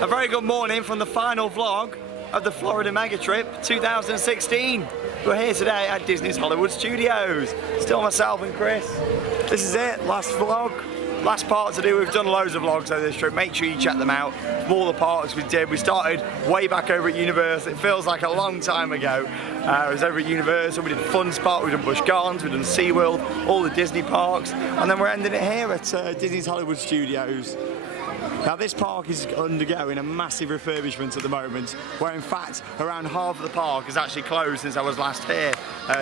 A very good morning from the final vlog of the Florida Mega Trip 2016. We're here today at Disney's Hollywood Studios. Still myself and Chris. This is it, last vlog. Last part to do. We've done loads of vlogs over this trip. Make sure you check them out. From all the parks we did. We started way back over at Universal. It feels like a long time ago. I was over at Universal. We did Fun Spot, we did Busch Gardens, we did SeaWorld, all the Disney parks. And then we're ending it here at Disney's Hollywood Studios. Now this park is undergoing a massive refurbishment at the moment, where in fact around half of the park is actually closed since I was last here.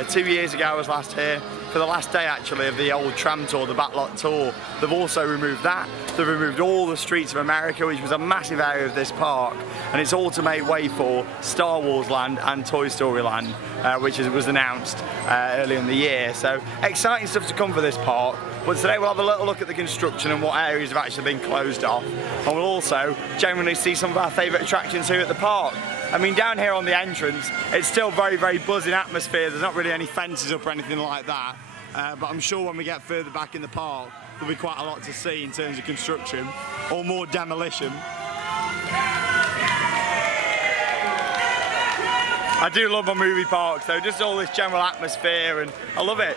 2 years ago I was last here for the last day actually of the old tram tour, the backlot tour. They've also removed that. They've removed all the streets of America, which was a massive area of this park, and it's all to make way for Star Wars Land and Toy Story Land, which was announced earlier in the year. So exciting stuff to come for this park. But today we'll have a little look at the construction and what areas have actually been closed off. And we'll also generally see some of our favourite attractions here at the park. I mean, down here on the entrance, it's still very, very buzzing atmosphere. There's not really any fences up or anything like that. But I'm sure when we get further back in the park, there'll be quite a lot to see in terms of construction or more demolition. I do love my movie parks though, just all this general atmosphere, and I love it.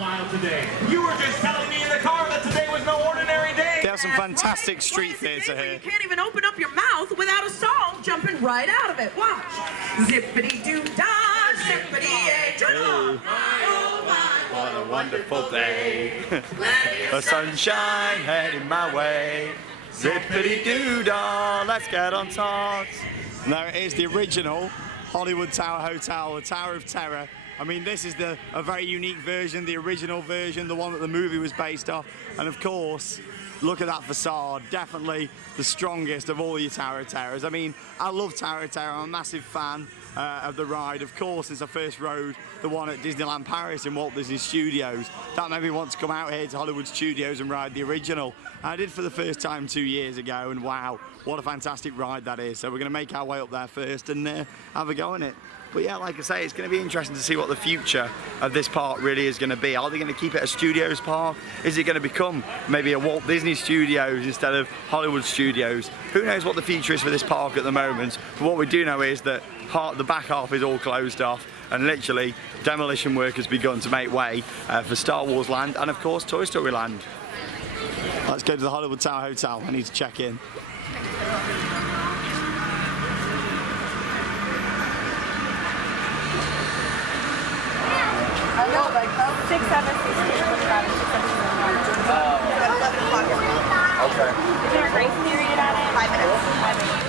Wild today. You were just telling me in the car that today was no ordinary day. They have some fantastic street theatre here. You can't even open up your mouth without a song jumping right out of it. Watch. Zippity-doo-dah, zippity-a-doo. What a wonderful day. The sunshine heading my way. Zippity-doo-dah, let's get on top. Now it is the original Hollywood Tower Hotel, the Tower of Terror. I mean, this is a very unique version, the original version, the one that the movie was based off. And of course, look at that facade, definitely the strongest of all your Tower of Terrors. I mean, I love Tower of Terror, I'm a massive fan of the ride. Of course, since I first rode the one at Disneyland Paris in Walt Disney Studios, that made me want to come out here to Hollywood Studios and ride the original. I did for the first time 2 years ago, and wow, what a fantastic ride that is. So we're going to make our way up there first and have a go in it. But yeah, like I say, it's going to be interesting to see what the future of this park really is going to be. Are they going to keep it a Studios park? Is it going to become maybe a Walt Disney Studios instead of Hollywood Studios? Who knows what the future is for this park at the moment. But what we do know is that the back half is all closed off, and literally demolition work has begun to make way for Star Wars Land and of course Toy Story Land. Let's go to the Hollywood Tower Hotel. I need to check in. I know, like 6, 7, 6, 11 o'clock. Okay. Is there a grace period on it? 5 minutes. 5 minutes.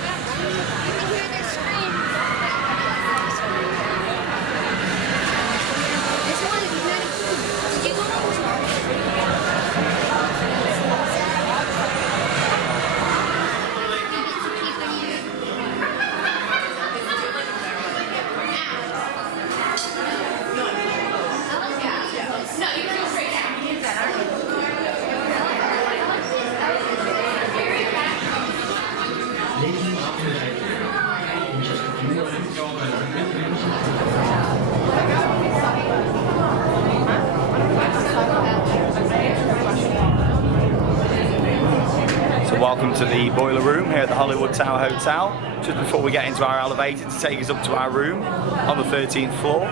Welcome to the boiler room here at the Hollywood Tower Hotel. Just before we get into our elevator to take us up to our room on the 13th floor.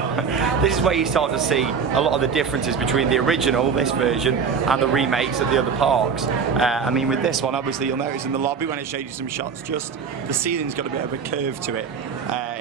This is where you start to see a lot of the differences between the original, this version, and the remakes at the other parks. I mean, with this one, obviously you'll notice in the lobby when I showed you some shots, just the ceiling's got a bit of a curve to it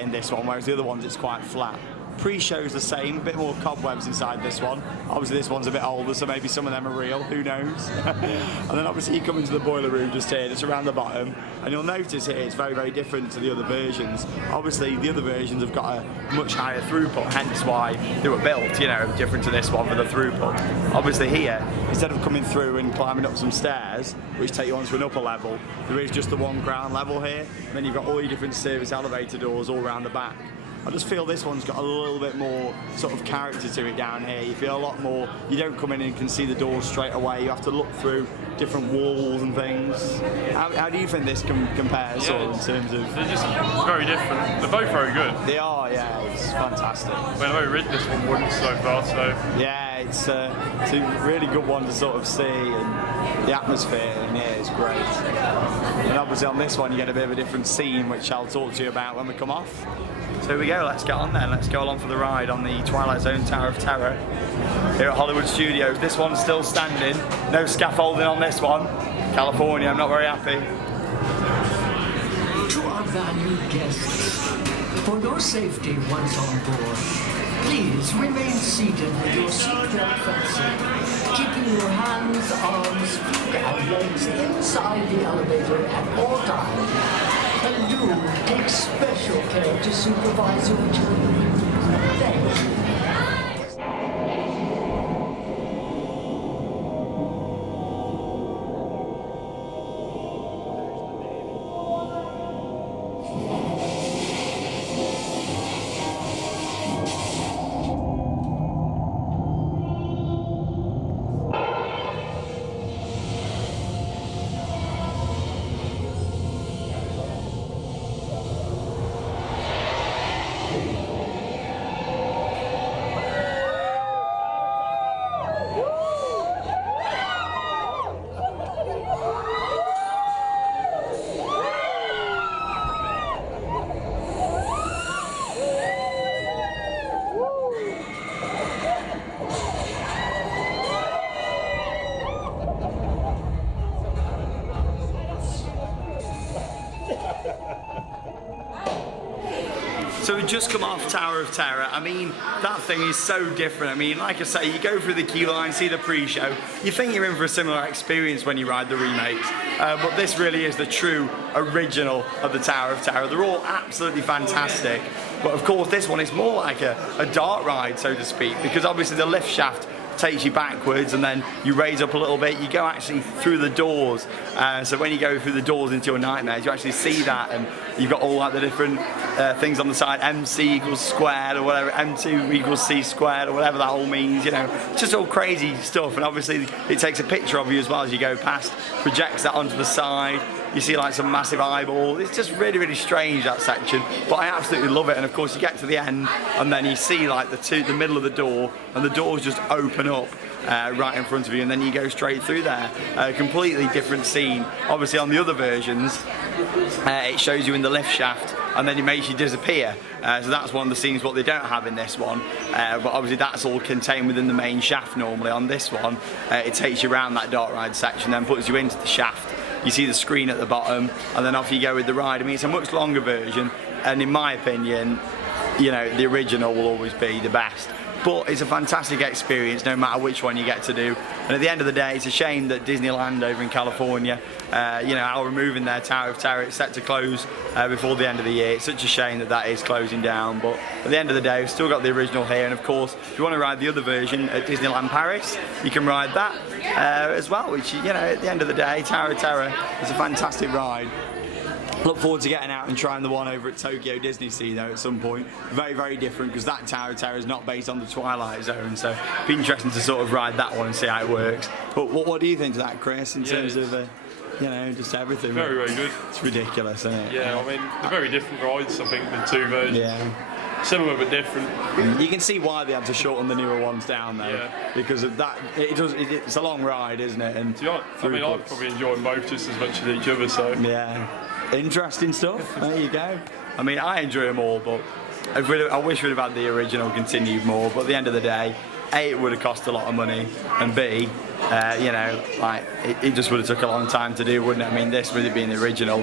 in this one, whereas the other ones it's quite flat. Pre-show's the same, a bit more cobwebs inside this one. Obviously this one's a bit older, so maybe some of them are real, who knows. And then obviously you come into the boiler room just here, just around the bottom, and you'll notice here it's very, very different to the other versions. Obviously the other versions have got a much higher throughput, hence why they were built, you know, different to this one for the throughput. Obviously here, instead of coming through and climbing up some stairs, which take you onto an upper level, there is just the one ground level here, and then you've got all your different service elevator doors all around the back. I just feel this one's got a little bit more sort of character to it down here. You feel a lot more, you don't come in and can see the doors straight away. You have to look through different walls and things. How do you think this compares sort of in terms of... They're just very different. They're both very good. They are, yeah, it's fantastic. I mean, I've only ridden this one once so far, so... Yeah, it's a really good one to sort of see, and the atmosphere in here is great. And obviously on this one you get a bit of a different scene, which I'll talk to you about when we come off. So here we go, let's get on then, let's go along for the ride on the Twilight Zone Tower of Terror here at Hollywood Studios. This one's still standing, no scaffolding on this one. California, I'm not very happy. To our valued guests, for your safety once on board, please remain seated with your seatbelt fastened, keeping your hands, arms, feet and legs inside the elevator at all times. And do take special care to supervise your journey. Thank you. So we just come off Tower of Terror. I mean, that thing is so different. I mean, like I say, you go through the queue line, see the pre-show, you think you're in for a similar experience when you ride the remakes, but this really is the true original of the Tower of Terror. They're all absolutely fantastic, but of course this one is more like a dart ride, so to speak, because obviously the lift shaft takes you backwards and then you raise up a little bit, you go actually through the doors, so when you go through the doors into your nightmares you actually see that, and you've got all like the different things on the side, MC equals squared or whatever, M2 equals C squared or whatever that all means, you know, it's just all crazy stuff. And obviously it takes a picture of you as well as you go past, projects that onto the side, you see like some massive eyeball. It's just really, really strange, that section, but I absolutely love it. And of course you get to the end and then you see like the middle of the door, and the doors just open up right in front of you, and then you go straight through there. Completely different scene. Obviously on the other versions it shows you in the lift shaft and then it makes you disappear, so that's one of the scenes what they don't have in this one, but obviously that's all contained within the main shaft normally. On this one it takes you around that dark ride section, then puts you into the shaft, you see the screen at the bottom, and then off you go with the ride. I mean, it's a much longer version, and in my opinion, you know, the original will always be the best. But it's a fantastic experience no matter which one you get to do. And at the end of the day, it's a shame that Disneyland over in California, you know, are removing their Tower of Terror. It's set to close before the end of the year. It's such a shame that that is closing down. But at the end of the day, we've still got the original here. And of course, if you want to ride the other version at Disneyland Paris, you can ride that as well, which, you know, at the end of the day, Tower of Terror is a fantastic ride. Look forward to getting out and trying the one over at Tokyo Disney Sea though at some point. Very, very different, because that Tower of Terror is not based on the Twilight Zone, so it'd be interesting to sort of ride that one and see how it works. But what do you think of that, Chris, in terms of, you know, just everything? Very, very good. It's ridiculous, isn't it? Yeah, I mean, they're very different rides, I think, the two versions. Yeah. Similar but different. You can see why they had to shorten the newer ones down though, because of that. It's a long ride, isn't it? And I mean, I probably enjoy them both just as much as each other, so. Yeah. Interesting stuff. There you go. I mean, I enjoy them all, but I wish we'd have had the original continued more. But at the end of the day, A, it would have cost a lot of money, and B, you know, like it just would have took a long time to do, wouldn't it? I mean, this with it being the original,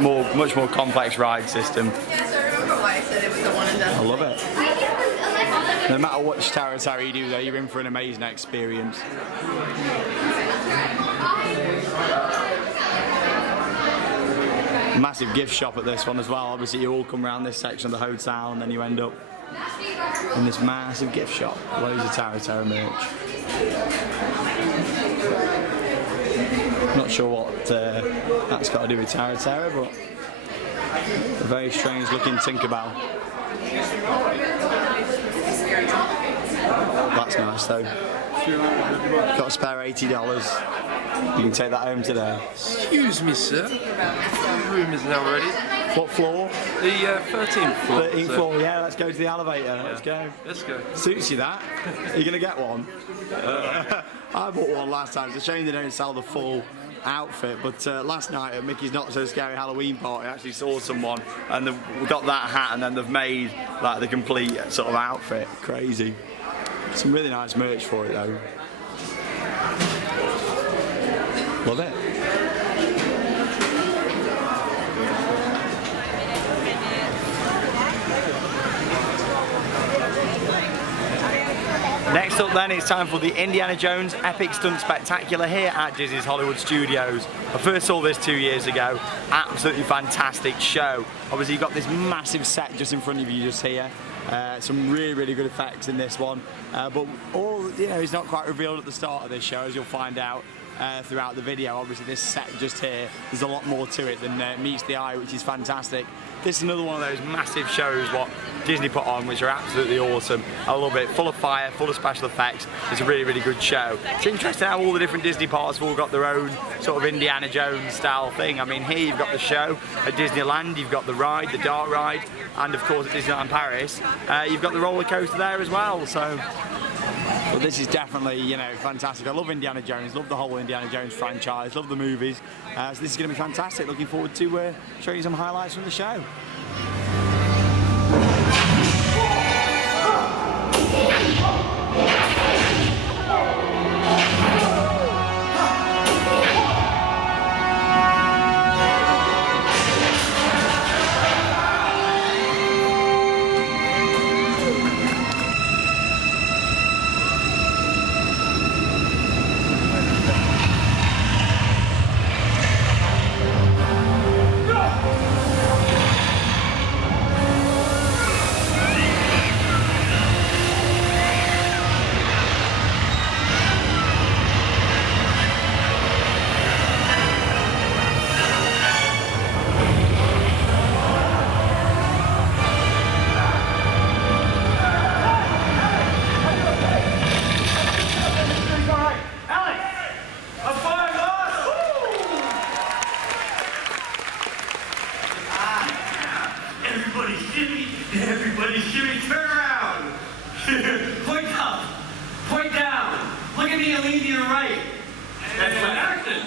much more complex ride system. Yeah, so I remember why I said it was a one and done. I love it. No matter which Tower of Terror you do, though, you're in for an amazing experience. Massive gift shop at this one as well. Obviously you all come around this section of the hotel and then you end up in this massive gift shop. Loads of Tower of Terror merch. Not sure what that's got to do with Tower of Terror, but a very strange looking Tinkerbell. That's nice though. Got a spare $80. You can take that home today. Excuse me, sir. The room is now ready. What floor? The 13th floor. 13th floor, yeah, let's go to the elevator. Let's go. Let's go. Suits you that? Are you going to get one? I bought one last time. It's a shame they don't sell the full outfit, but last night at Mickey's Not So Scary Halloween party I actually saw someone and we got that hat and then they've made like the complete sort of outfit. Crazy. Some really nice merch for it though. Love it. Next up then, it's time for the Indiana Jones Epic Stunt Spectacular here at Disney's Hollywood Studios. I first saw this 2 years ago. Absolutely fantastic show. Obviously you've got this massive set just in front of you just here. Some really, really good effects in this one. But all, you know, is not quite revealed at the start of this show, as you'll find out throughout the video. Obviously this set just here, there's a lot more to it than meets the eye, which is fantastic. This is another one of those massive shows what Disney put on, which are absolutely awesome. I love it. Full of fire, full of special effects. It's a really, really good show. It's interesting how all the different Disney parks have all got their own sort of Indiana Jones style thing. I mean, here you've got the show at Disneyland, you've got the ride, the dark ride, and of course at Disneyland Paris, you've got the roller coaster there as well. So, but this is definitely, you know, fantastic. I love Indiana Jones, love the whole Indiana Jones franchise, love the movies. So this is going to be fantastic. Looking forward to showing you some highlights from the show. Everybody shimmy, turn around. Point up, point down. Look at me and lean to your right. That's my action.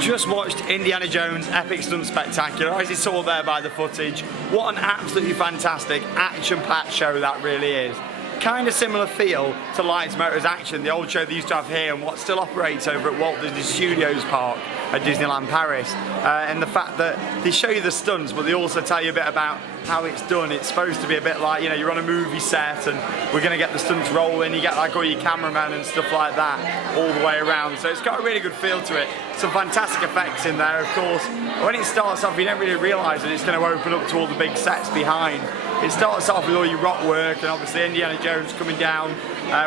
just watched Indiana Jones Epic Stunt Spectacular, as you saw there by the footage. What an absolutely fantastic action-packed show that really is. Kind of similar feel to Lights, Motors, Action, the old show they used to have here and what still operates over at Walt Disney Studios Park at Disneyland Paris. And the fact that they show you the stunts, but they also tell you a bit about how it's done. It's supposed to be a bit like, you know, you're on a movie set and we're going to get the stunts rolling. You get like all your cameramen and stuff like that all the way around. So it's got a really good feel to it. Some fantastic effects in there, of course. When it starts off, you don't really realise that it's going to open up to all the big sets behind. It starts off with all your rock work and obviously Indiana Jones coming down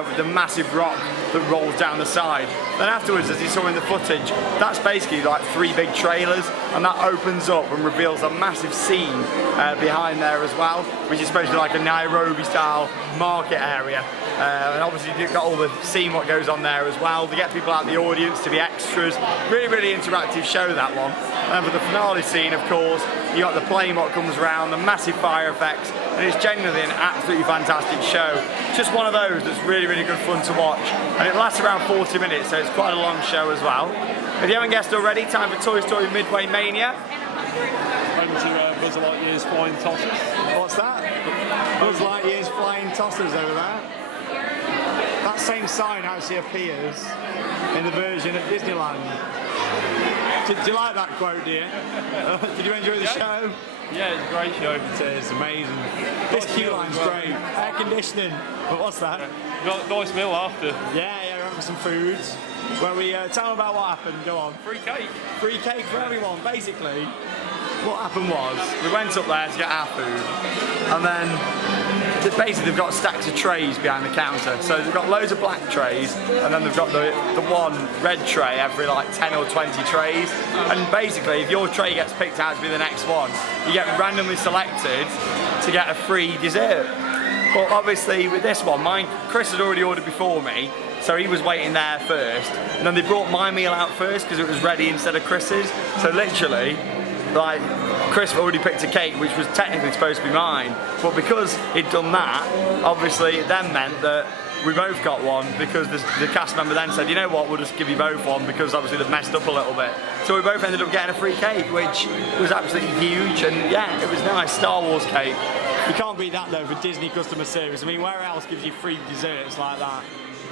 with the massive rock that rolls down the side. Then afterwards, as you saw in the footage, that's basically like 3 big trailers, and that opens up and reveals a massive scene behind there as well, which is supposed to be like a Nairobi style market area. And obviously you've got all the scene what goes on there as well. They get people out in the audience to be extras. Really, really interactive show, that one. And for the finale scene, of course, you got the plane what comes around, the massive fire effects, and it's genuinely an absolutely fantastic show. Just one of those that's really, really good fun to watch. And it lasts around 40 minutes, so it's quite a long show as well. If you haven't guessed already, time for Toy Story Midway Mania. Went to Buzz Lightyear's Flying Tossers. What's that? Buzz Lightyear's Flying Tossers over there. That same sign actually appears in the version at Disneyland. Did you like that quote, dear? Did you enjoy the show? Yeah, it's a great show. It's amazing. This queue line's great. Air conditioning. But what's that? Nice meal after. Yeah, we went for some foods. Where we tell them about what happened. Go on. Free cake. Free cake for everyone. Basically, what happened was we went up there to get our food, and then basically they've got stacks of trays behind the counter. So they've got loads of black trays, and then they've got the one red tray every like 10 or 20 trays. And basically, if your tray gets picked out to be the next one, you get randomly selected to get a free dessert. But obviously with this one, Chris had already ordered before me, so he was waiting there first. And then they brought my meal out first because it was ready instead of Chris's. So literally, like, Chris already picked a cake which was technically supposed to be mine, but because he'd done that, obviously it then meant that we both got one, because the cast member then said, you know what, we'll just give you both one, because obviously they've messed up a little bit. So we both ended up getting a free cake, which was absolutely huge, and yeah, it was nice. Star Wars cake. You can't beat that though for Disney customer service. I mean, where else gives you free desserts like that?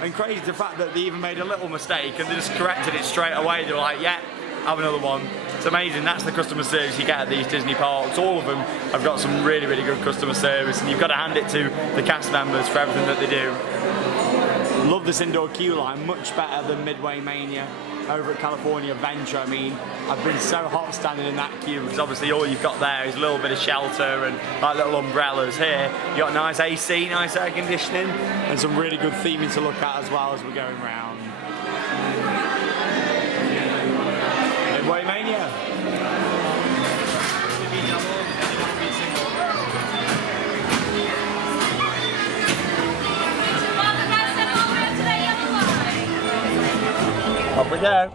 And crazy the fact that they even made a little mistake and they just corrected it straight away. They were like, yeah, have another one. It's amazing. That's the customer service you get at these Disney parks. All of them have got some really, really good customer service, and you've got to hand it to the cast members for everything that they do. Love this indoor queue line, much better than Midway Mania over at California Adventure. I mean, I've been so hot standing in that queue because obviously all you've got there is a little bit of shelter and like little umbrellas. Here, you got nice AC, nice air conditioning, and some really good theming to look at as well as we're going round. Midway Mania. Off we go.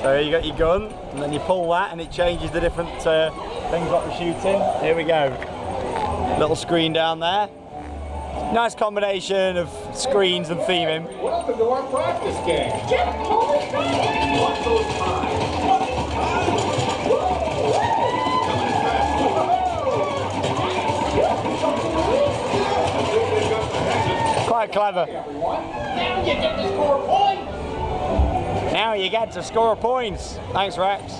So you got your gun, and then you pull that, and it changes the different things that we're shooting. Here we go. Little screen down there. Nice combination of screens and theming. Welcome to our practice game. Quite clever. Now you get to score points. Now you get to score points. Thanks, Rex.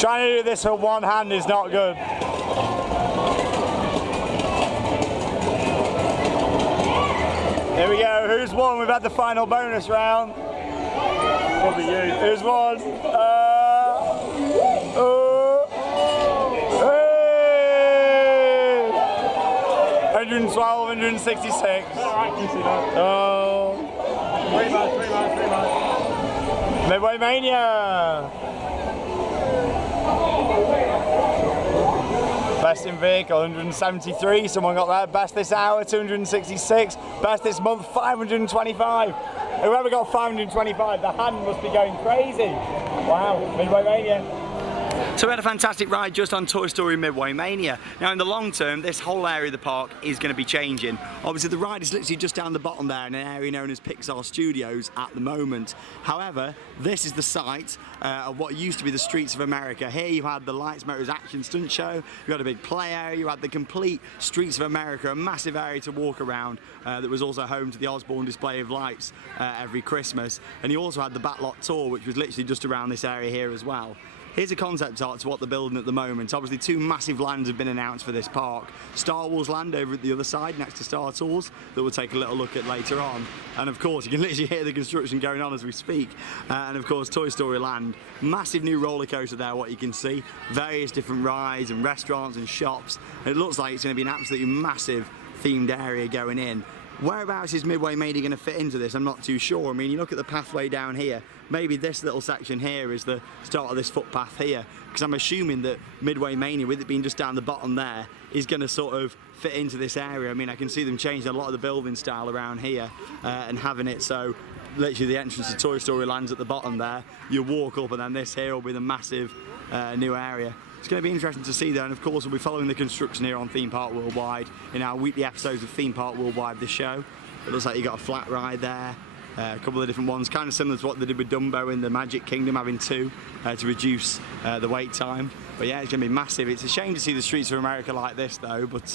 Trying to do this with one hand is not good. Here we go. Who's won? We've had the final bonus round. Probably you. Who's won? Hey! 112, 166. Alright, you see that. Oh. 3 months. Midway Mania. Best in vehicle, 173. Someone got that. Best this hour, 266. Best this month, 525. Whoever got 525, the hand must be going crazy. Wow, Midway Mania. So we had a fantastic ride just on Toy Story Midway Mania. Now in the long term, this whole area of the park is going to be changing. Obviously the ride is literally just down the bottom there in an area known as Pixar Studios at the moment. However, this is the site of what used to be the Streets of America. Here you had the Lights, Motors, Action Stunt Show, you had a big play area, you had the complete Streets of America, a massive area to walk around that was also home to the Osborne display of lights every Christmas. And you also had the Backlot Tour, which was literally just around this area here as well. Here's a concept art to what they're building at the moment. Obviously, two massive lands have been announced for this park. Star Wars Land over at the other side, next to Star Tours, that we'll take a little look at later on. And of course, you can literally hear the construction going on as we speak. And of course, Toy Story Land. Massive new roller coaster there, what you can see. Various different rides and restaurants and shops. And it looks like it's going to be an absolutely massive themed area going in. Whereabouts is Midway Mania going to fit into this? I'm not too sure. I mean, you look at the pathway down here, maybe this little section here is the start of this footpath here, because I'm assuming that Midway Mania, with it being just down the bottom there, is going to sort of fit into this area. I mean, I can see them changing a lot of the building style around here and having it so literally the entrance to Toy Story Land's at the bottom there. You walk up and then this here will be the massive new area. It's going to be interesting to see though, and of course we'll be following the construction here on Theme Park Worldwide in our weekly episodes of Theme Park Worldwide, this show. It looks like you got a flat ride there, a couple of different ones, kind of similar to what they did with Dumbo in the Magic Kingdom, having two to reduce the wait time. But yeah, it's going to be massive. It's a shame to see the Streets of America like this though, but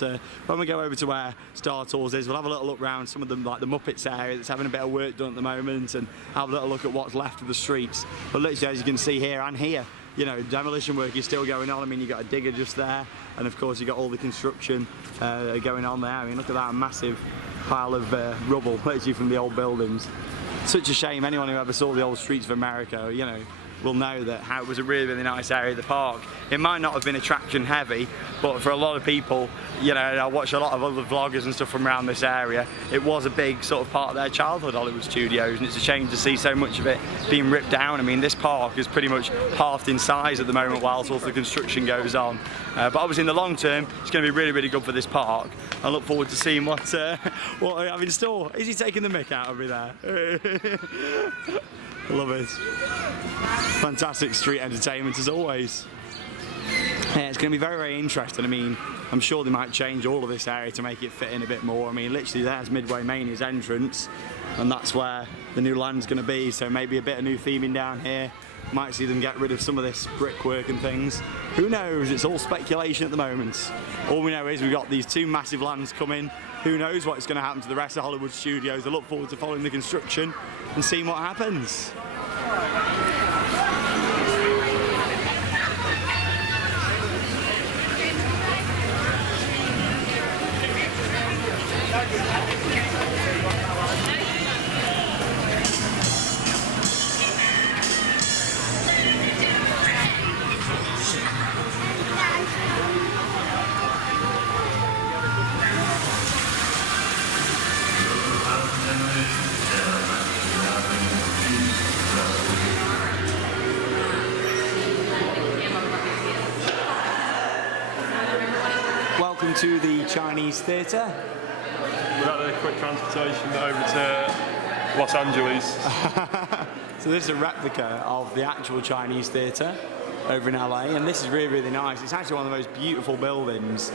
when we go over to where Star Tours is, we'll have a little look around some of them, like the Muppets area that's having a bit of work done at the moment, and have a little look at what's left of the streets. But literally, as you can see here and here, you know, demolition work is still going on. I mean, you've got a digger just there, and of course you've got all the construction going on there. I mean, look at that massive pile of rubble, literally from the old buildings. Such a shame. Anyone who ever saw the old Streets of America, you know, will know that how it was a really, really nice area of the park. It might not have been attraction heavy, but for a lot of people, you know, I watch a lot of other vloggers and stuff from around this area, it was a big sort of part of their childhood, Hollywood Studios, and it's a shame to see so much of it being ripped down. I mean, this park is pretty much halved in size at the moment whilst all the construction goes on. But obviously in the long term, it's going to be really, really good for this park. I look forward to seeing what I have in store. Is he taking the mick out of me there? I love it. Fantastic street entertainment as always. Yeah, it's going to be very, very interesting. I mean, I'm sure they might change all of this area to make it fit in a bit more. I mean, literally there's Midway Mania's entrance, and that's where the new land's going to be, so maybe a bit of new theming down here. Might see them get rid of some of this brickwork and things. Who knows? It's all speculation at the moment. All we know is we've got these two massive lands coming. Who knows what's going to happen to the rest of Hollywood Studios. I look forward to following the construction and seeing what happens. Welcome to the Chinese Theatre. We're at the quick transportation over to Los Angeles. So this is a replica of the actual Chinese Theatre over in LA, and this is really, really nice. It's actually one of the most beautiful buildings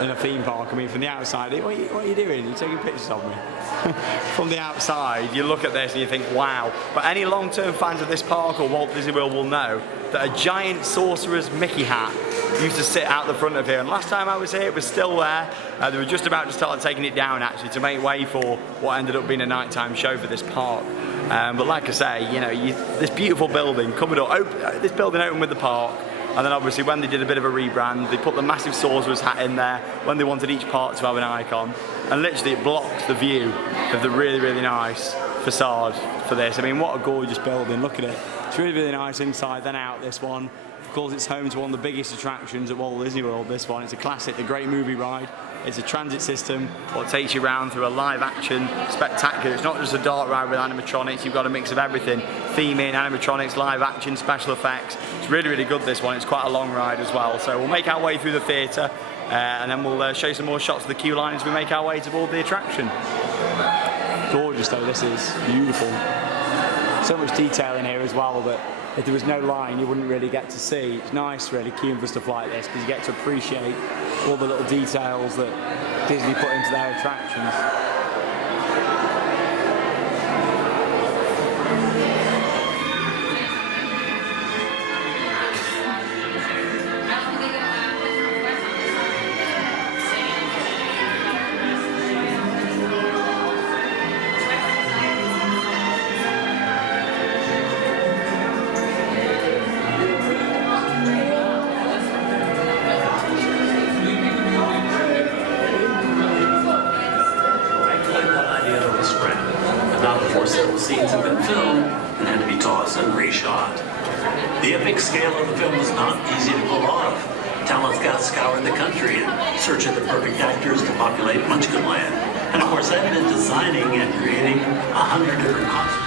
in a theme park. I mean, from the outside, what are you doing? You're taking pictures of me? From the outside, you look at this and you think, wow. But any long-term fans of this park or Walt Disney World will know that a giant sorcerer's Mickey hat used to sit out the front of here. And last time I was here, it was still there. They were just about to start taking it down, actually, to make way for what ended up being a nighttime show for this park. But like I say, you know, this beautiful building covered up, this building opened with the park, and then obviously when they did a bit of a rebrand, they put the massive sorcerer's hat in there when they wanted each part to have an icon, and literally it blocks the view of the really, really nice facade for this. I mean, what a gorgeous building, look at it. It's really, really nice inside, then out this one. Of course, it's home to one of the biggest attractions at Walt Disney World, this one. It's a classic, the Great Movie Ride. It's a transit system that takes you around through a live action spectacular. It's not just a dark ride with animatronics, you've got a mix of everything. Theming, animatronics, live action, special effects. It's really, really good, this one. It's quite a long ride as well. So we'll make our way through the theatre and then we'll show you some more shots of the queue line as we make our way toward the attraction. Gorgeous though, this is beautiful. So much detail in here as well that if there was no line, you wouldn't really get to see. It's nice, really, queuing for stuff like this, because you get to appreciate all the little details that Disney put into their attractions. Scenes have been filmed and had to be tossed and reshot. The epic scale of the film was not easy to pull off. Talent's got to scour the country and search for the perfect actors to populate Munchkinland. And of course, that meant designing and creating 100 different costumes.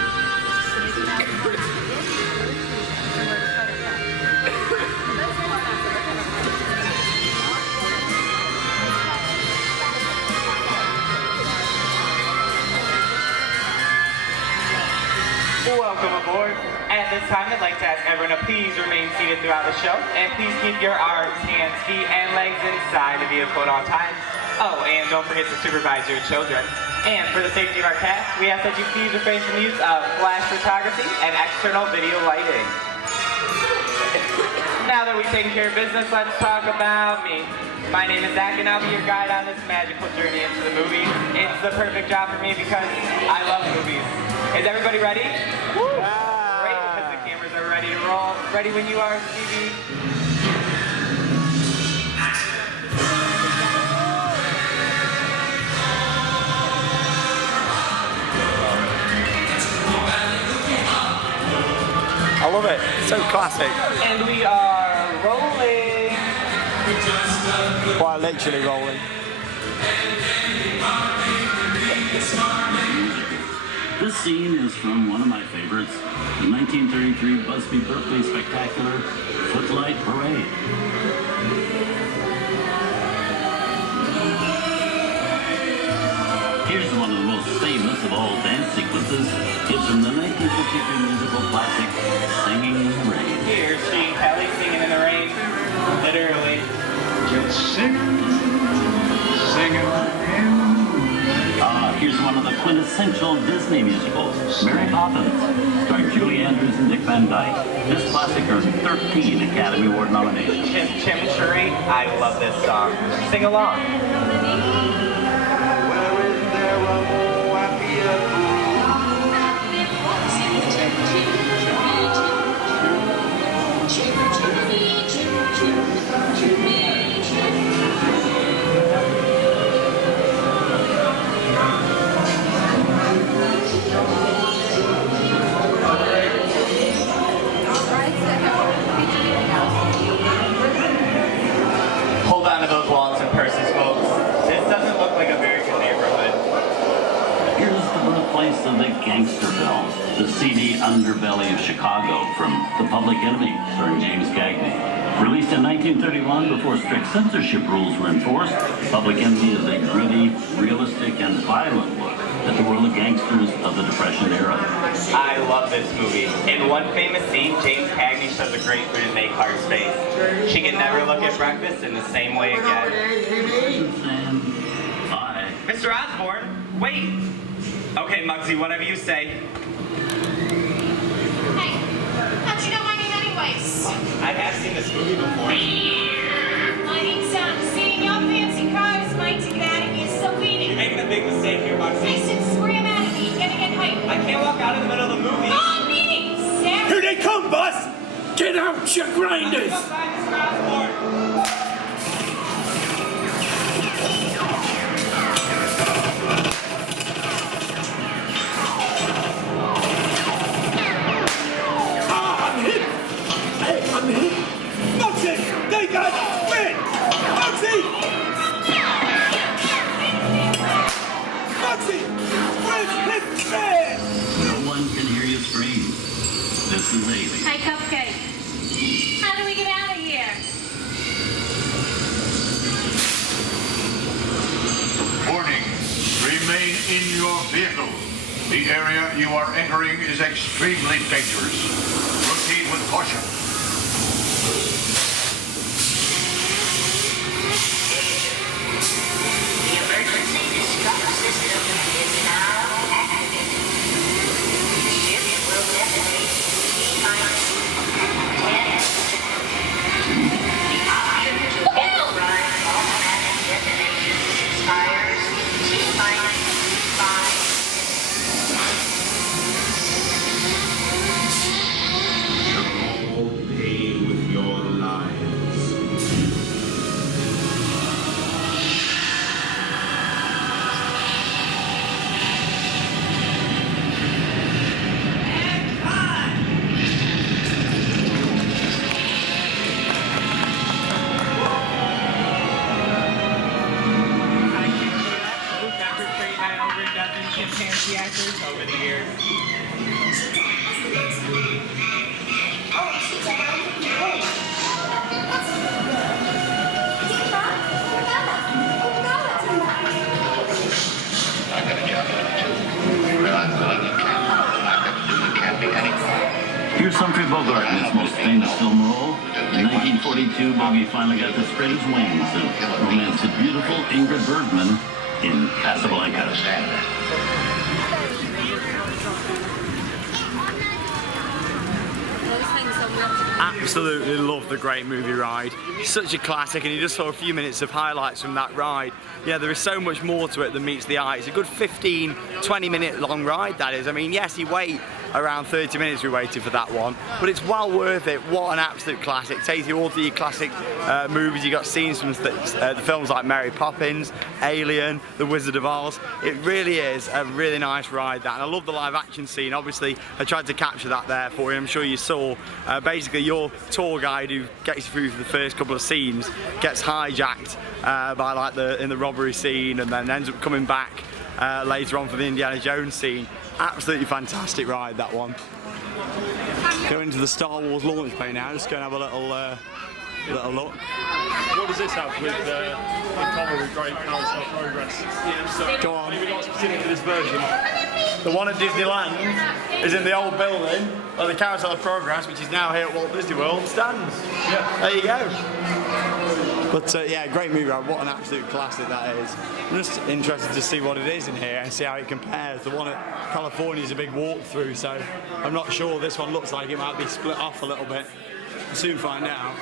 Welcome aboard. At this time, I'd like to ask everyone to please remain seated throughout the show, and please keep your arms, hands, feet, and legs inside the vehicle at all times. Oh, and don't forget to supervise your children. And for the safety of our cast, we ask that you please refrain from use of flash photography and external video lighting. Now that we've taken care of business, let's talk about me. My name is Zach, and I'll be your guide on this magical journey into the movies. It's the perfect job for me because I love movies. Is everybody ready? Woo! Great, because the cameras are ready to roll. Ready when you are, Stevie. I love it. It's so classic. And we are rolling. Quite literally rolling. This scene is from one of my favorites, the 1933 Busby Berkeley spectacular Footlight Parade. Here's one of the most famous of all dance sequences. It's from the 1953 musical classic, Singing in the Rain. Here's Gene Kelly singing in the rain. Literally. Just singing, singing Here's one of the quintessential Disney musicals, Mary Poppins, starring Julie Andrews and Dick Van Dyke. This classic earned 13 Academy Award nominations. Chimchurri, I love this song. Sing along. Hold on to those wallets and purses, folks. This doesn't look like a very good neighborhood. Here's the birthplace of the gangster film, the seedy underbelly of Chicago from The Public Enemy, starring James Cagney. Released in 1931 before strict censorship rules were enforced, Public Enemy is a gritty, realistic, and violent look at the world of gangsters of the Depression era. I love this movie. In one famous scene, James Cagney shows a great food and make Hart's face. She can never look at breakfast in the same way again. And bye. Mr. Osborne, wait. Okay, Muggsy, whatever you say. Hey, how'd you know my name anyways? I have seen this movie before. My name's seeing your fancy cars, Mike, to get out of here, so beat You're it. making a big mistake here, I Muggsy. said scream out of me, gonna get hyped. I can't walk out in the middle of the movie. On me, Sarah. Here they come, boss! Get out, you grinders! Come by, Mr. Osborne. I'm hit! Hey, I'm hit! Muggsy! They got spit! Muggsy! Muggsy! Where's hit man? No one can hear you scream. This is Alien. Hi, Cupcake. How do we get out of here? Warning, remain in your vehicle. The area you are entering is extremely dangerous. Proceed with caution. The emergency destruct system is now activated. Ship will detonate T-minus 10 seconds. The option to override automatic detonation expires T-minus 5. All pay with your lives. Portrayed by over a dozen chimpanzee actors over the years. Here's Humphrey Bogart in his most famous film role. In 1942, Bogey finally got to spread his wings and romance the beautiful Ingrid Bergman in Casablanca. Absolutely love the Great Movie Ride. Such a classic, and you just saw a few minutes of highlights from that ride. Yeah, there is so much more to it than meets the eye. It's a good 15-20 minute long ride, that is. I mean, yes, you wait around 30 minutes we waited for that one, but it's well worth it. What an absolute classic. Takes you all through your classic movies. You got scenes from the films like Mary Poppins, Alien, The Wizard of Oz. It really is a really nice ride, that, and I love the live action scene. Obviously, I tried to capture that there for you. I'm sure you saw. Basically, your tour guide who gets you through the first couple of scenes gets hijacked by like in the robbery scene, and then ends up coming back later on for the Indiana Jones scene. Absolutely fantastic ride, that one. Going into the Star Wars launch bay now, just go and have a little look. What does this have with common with Great Carousel of Progress? Go on. Maybe not specific to this version. The one at Disneyland is in the old building where the Carousel of Progress, which is now here at Walt Disney World, stands. Yeah. There you go. But yeah, great movie ride. What an absolute classic that is. I'm just interested to see what it is in here and see how it compares. The one at California is a big walkthrough, so I'm not sure. This one looks like it might be split off a little bit. We'll soon find out.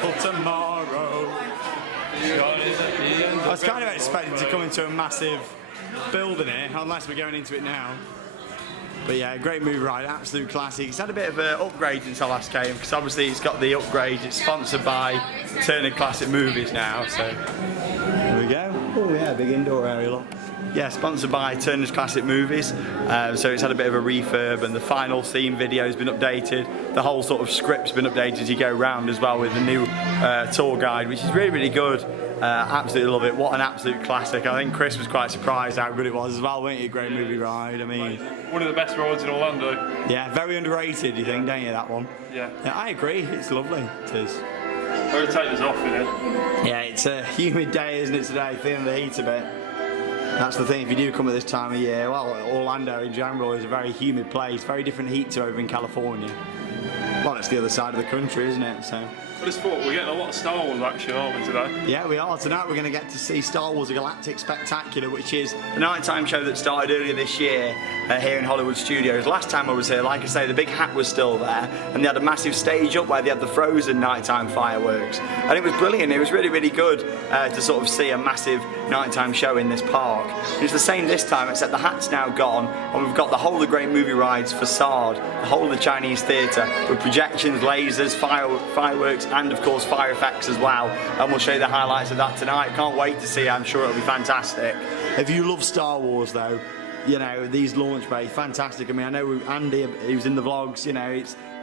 For tomorrow. I was kind of expecting to come into a massive building here, unless we're going into it now. But yeah, great movie ride, absolute classic. It's had a bit of an upgrade since I last came, because obviously it's got the upgrade. It's sponsored by Turner Classic Movies now, so there we go. Oh yeah, big indoor area, look. Yeah, sponsored by Turner's Classic Movies, so it's had a bit of a refurb, and the final scene video has been updated. The whole sort of script's been updated as you go round as well, with the new tour guide, which is really, really good. Absolutely love it. What an absolute classic. I think Chris was quite surprised how good it was as well, weren't you? Great movie ride. I mean, one of the best rides in Orlando. Yeah, very underrated, you think, don't you, that one? Yeah. Yeah, I agree. It's lovely. It is. We'll take this off in it. Yeah, it's a humid day, isn't it, today? Feeling the heat a bit. That's the thing, if you do come at this time of year, well, Orlando in general is a very humid place, very different heat to over in California. Well, it's the other side of the country, isn't it? So. I just thought we're getting a lot of Star Wars action, aren't we, today? Yeah, we are. Tonight we're going to get to see Star Wars: A Galactic Spectacular, which is the nighttime show that started earlier this year here in Hollywood Studios. Last time I was here, like I say, the big hat was still there, and they had a massive stage up where they had the Frozen nighttime fireworks, and it was brilliant. It was really, really good to sort of see a massive nighttime show in this park. It's the same this time, except the hat's now gone, and we've got the whole of the Great Movie Rides facade, the whole of the Chinese theatre, with projections, lasers, fireworks, and of course fire effects as well, and we'll show you the highlights of that tonight. Can't wait to see it. I'm sure it'll be fantastic. If you love Star Wars though, you know, these launch bays, fantastic. I mean, I know Andy, he was in the vlogs, you know,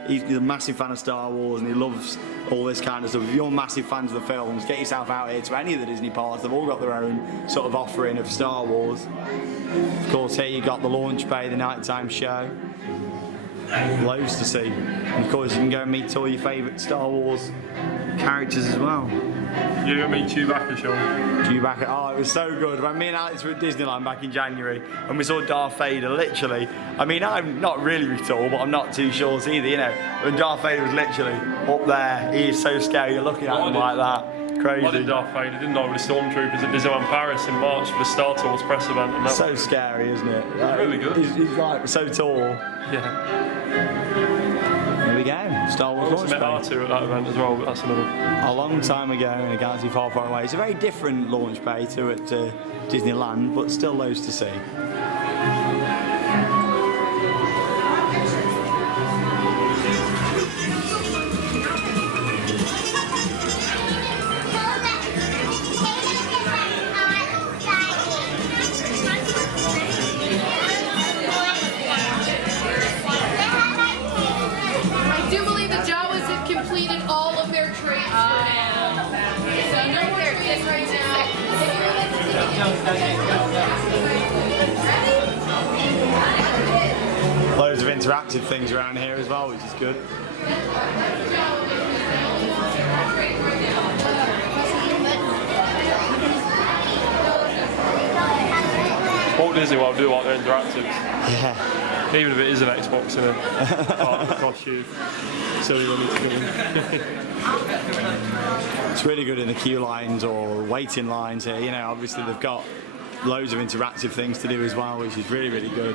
he's a massive fan of Star Wars and he loves all this kind of stuff. If you're massive fans of the films, get yourself out here to any of the Disney parks. They've all got their own sort of offering of Star Wars. Of course, here you got the launch bay, the nighttime show. loads to see. And of course, you can go and meet all your favourite Star Wars characters as well. You gonna meet Chewbacca, Sean? Chewbacca, oh, it was so good. When me and Alex were at Disneyland back in January and we saw Darth Vader, literally, I mean, I'm not really tall, but I'm not too short either, you know. When Darth Vader was literally up there, he is so scary, you're looking at him like that. Crazy. I did Darth Vader, didn't I, with the Stormtroopers at Disneyland Paris in March for the Star Wars press event. And that so scary, isn't it? Like, really good. He's like so tall. Yeah. There we go, Star Wars launch met bay. R2 at that event as well, but that's another. A long time ago in a galaxy far, far away. It's a very different launch bay to at Disneyland, but still loads to see. Loads of interactive things around here as well, which is good. Walt Disney World do like their interactives. Yeah. Even if it is an Xbox in a part of the costume. Silly when it's good. It's really good in the queue lines or waiting lines here. You know, obviously they've got loads of interactive things to do as well, which is really, really good.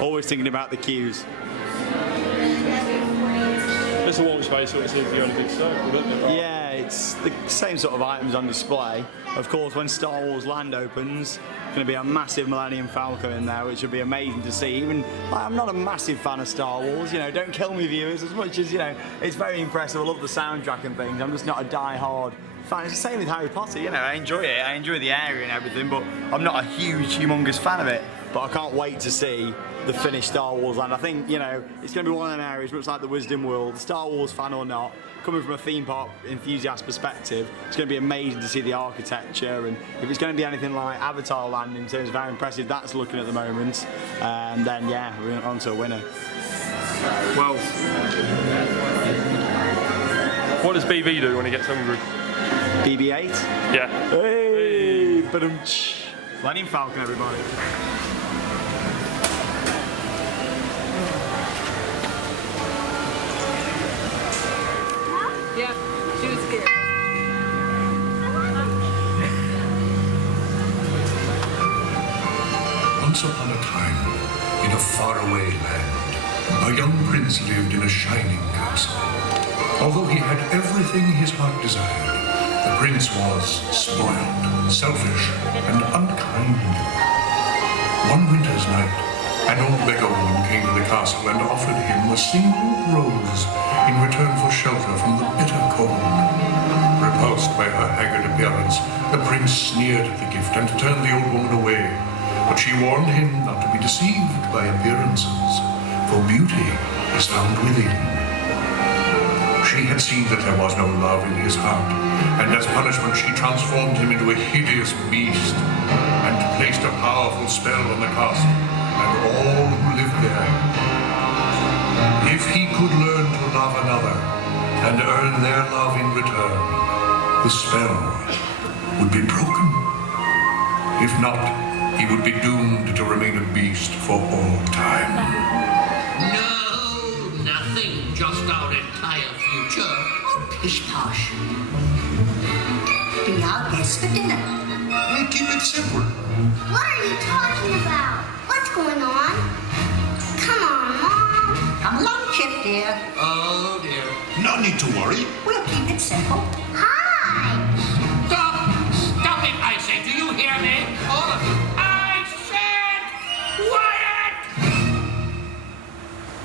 Always thinking about the queues. It's a launch space, so it seems to be on a big circle, doesn't it? Yeah, it's the same sort of items on display. Of course, when Star Wars Land opens, there's going to be a massive Millennium Falcon in there, which would be amazing to see. Even I'm not a massive fan of Star Wars, you know, don't kill me, viewers, as much as, you know, it's very impressive. I love the soundtrack and things. I'm just not a die-hard fan. It's the same with Harry Potter, you know, I enjoy it. I enjoy the area and everything, but I'm not a huge, humongous fan of it. But I can't wait to see the finished Star Wars land. I think, you know, it's going to be one of them areas, much like the Wisdom World, Star Wars fan or not, coming from a theme park enthusiast perspective, it's going to be amazing to see the architecture, and if it's going to be anything like Avatar Land in terms of how impressive that's looking at the moment, then yeah, we're on to a winner. Well, what does BB do when he gets hungry? BB-8? Yeah. Hey, ba-dum-tsh. Millennium Falcon, everybody. Yeah, she was scared. Once upon a time, in a faraway land, a young prince lived in a shining castle. Although he had everything his heart desired, the prince was spoiled, selfish, and unkind. One winter's night, an old beggar woman came to the castle and offered him a single rose in return for shelter from the bitter cold. Repulsed by her haggard appearance, the prince sneered at the gift and turned the old woman away. But she warned him not to be deceived by appearances, for beauty is found within. She had seen that there was no love in his heart, and as punishment she transformed him into a hideous beast and placed a powerful spell on the castle and all who lived there. If he could learn to love another and earn their love in return, the spell would be broken. If not, he would be doomed to remain a beast for all time. No, nothing, just our entire future. Oh, pish-posh. Be our guest for dinner. We'll keep it simple. What are you talking about? What's going on? Come on, Mom. Come along, Chip, dear. Oh, dear. No need to worry. We'll keep it simple. Hi. Stop it, I say. Do you hear me? All of you. I said quiet!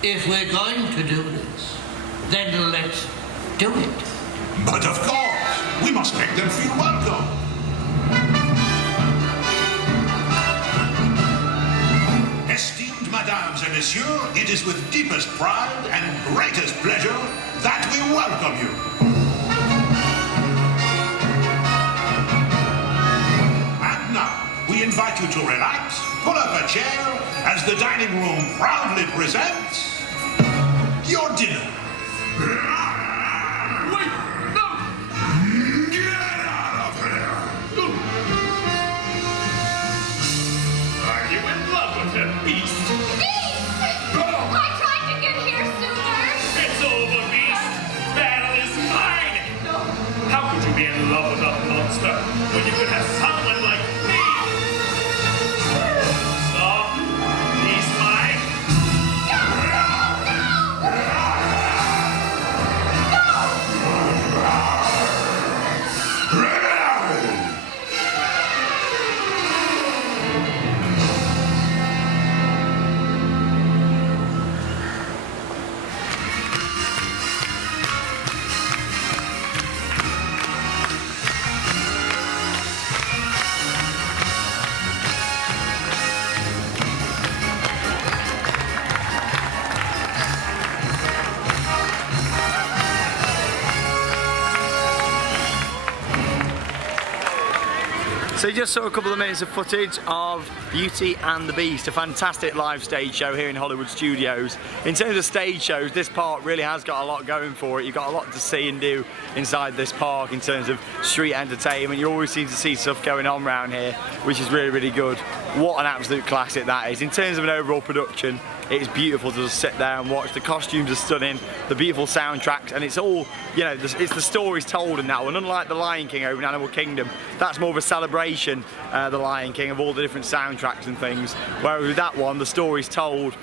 If we're going to do this, then let's do it. But of course, we must make them feel welcome. Esteemed Mesdames and Messieurs, it is with deepest pride and greatest pleasure that we welcome you. And now, we invite you to relax, pull up a chair, as the dining room proudly presents... Your dinner. Wait, no! Get out of here! Are you in love with the beast? Beast! I tried to get here sooner. It's over, beast. Battle is mine. How could you be in love with a monster when you could have someone like me? So, he's mine. So you just saw a couple of minutes of footage of Beauty and the Beast, a fantastic live stage show here in Hollywood Studios. In terms of stage shows, this park really has got a lot going for it. You've got a lot to see and do inside this park in terms of street entertainment. You always seem to see stuff going on around here, which is really, really good. What an absolute classic that is. In terms of an overall production, it's beautiful to just sit there and watch. The costumes are stunning, the beautiful soundtracks, and it's all, you know, it's the stories told in that one. Unlike The Lion King over in Animal Kingdom, that's more of a celebration, The Lion King, of all the different soundtracks and things. Whereas with that one, the story's told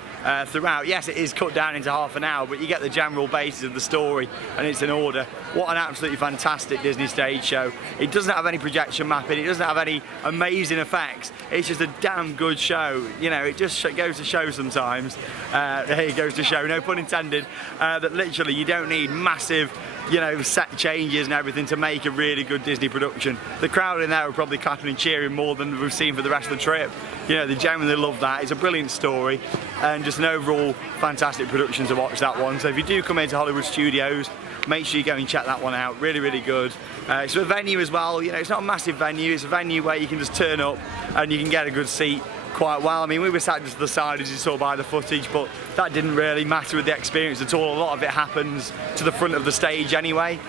throughout. Yes, it is cut down into half an hour, but you get the general basis of the story and it's in order. What an absolutely fantastic Disney stage show. It doesn't have any projection mapping, it doesn't have any amazing effects. It's just a damn good show. You know, it just goes to show sometimes, it goes to show, no pun intended, that literally you don't need massive, you know, set changes and everything to make a really good Disney production. The crowd in there are probably clapping and cheering more than we've seen for the rest of the trip. You know, they genuinely love that. It's a brilliant story and just an overall fantastic production to watch that one. So if you do come into Hollywood Studios, make sure you go and check that one out. Really, really good. It's a venue as well. You know, it's not a massive venue. It's a venue where you can just turn up and you can get a good seat quite well. I mean, we were sat just to the side as you saw by the footage, but that didn't really matter with the experience at all. A lot of it happens to the front of the stage anyway,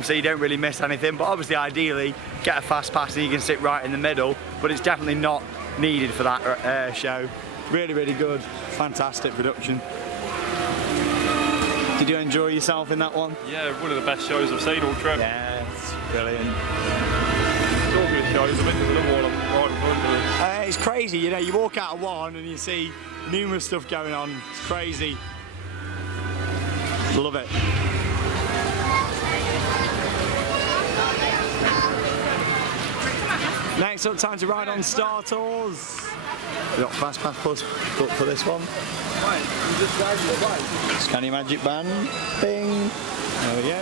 so you don't really miss anything. But obviously, ideally, get a fast pass and you can sit right in the middle, but it's definitely not needed for that show. Really, really good, fantastic production. Did you enjoy yourself in that one? Yeah, one of the best shows I've seen all trip. Yeah, it's brilliant. Talking of shows, I've been to another one right in front of us. It's crazy, you know, you walk out of one and you see numerous stuff going on. It's crazy. Love it. Next up, time to ride on Star Tours. We've got Fast Pass Plus booked for this one. Scan your magic band. Bing. There we go.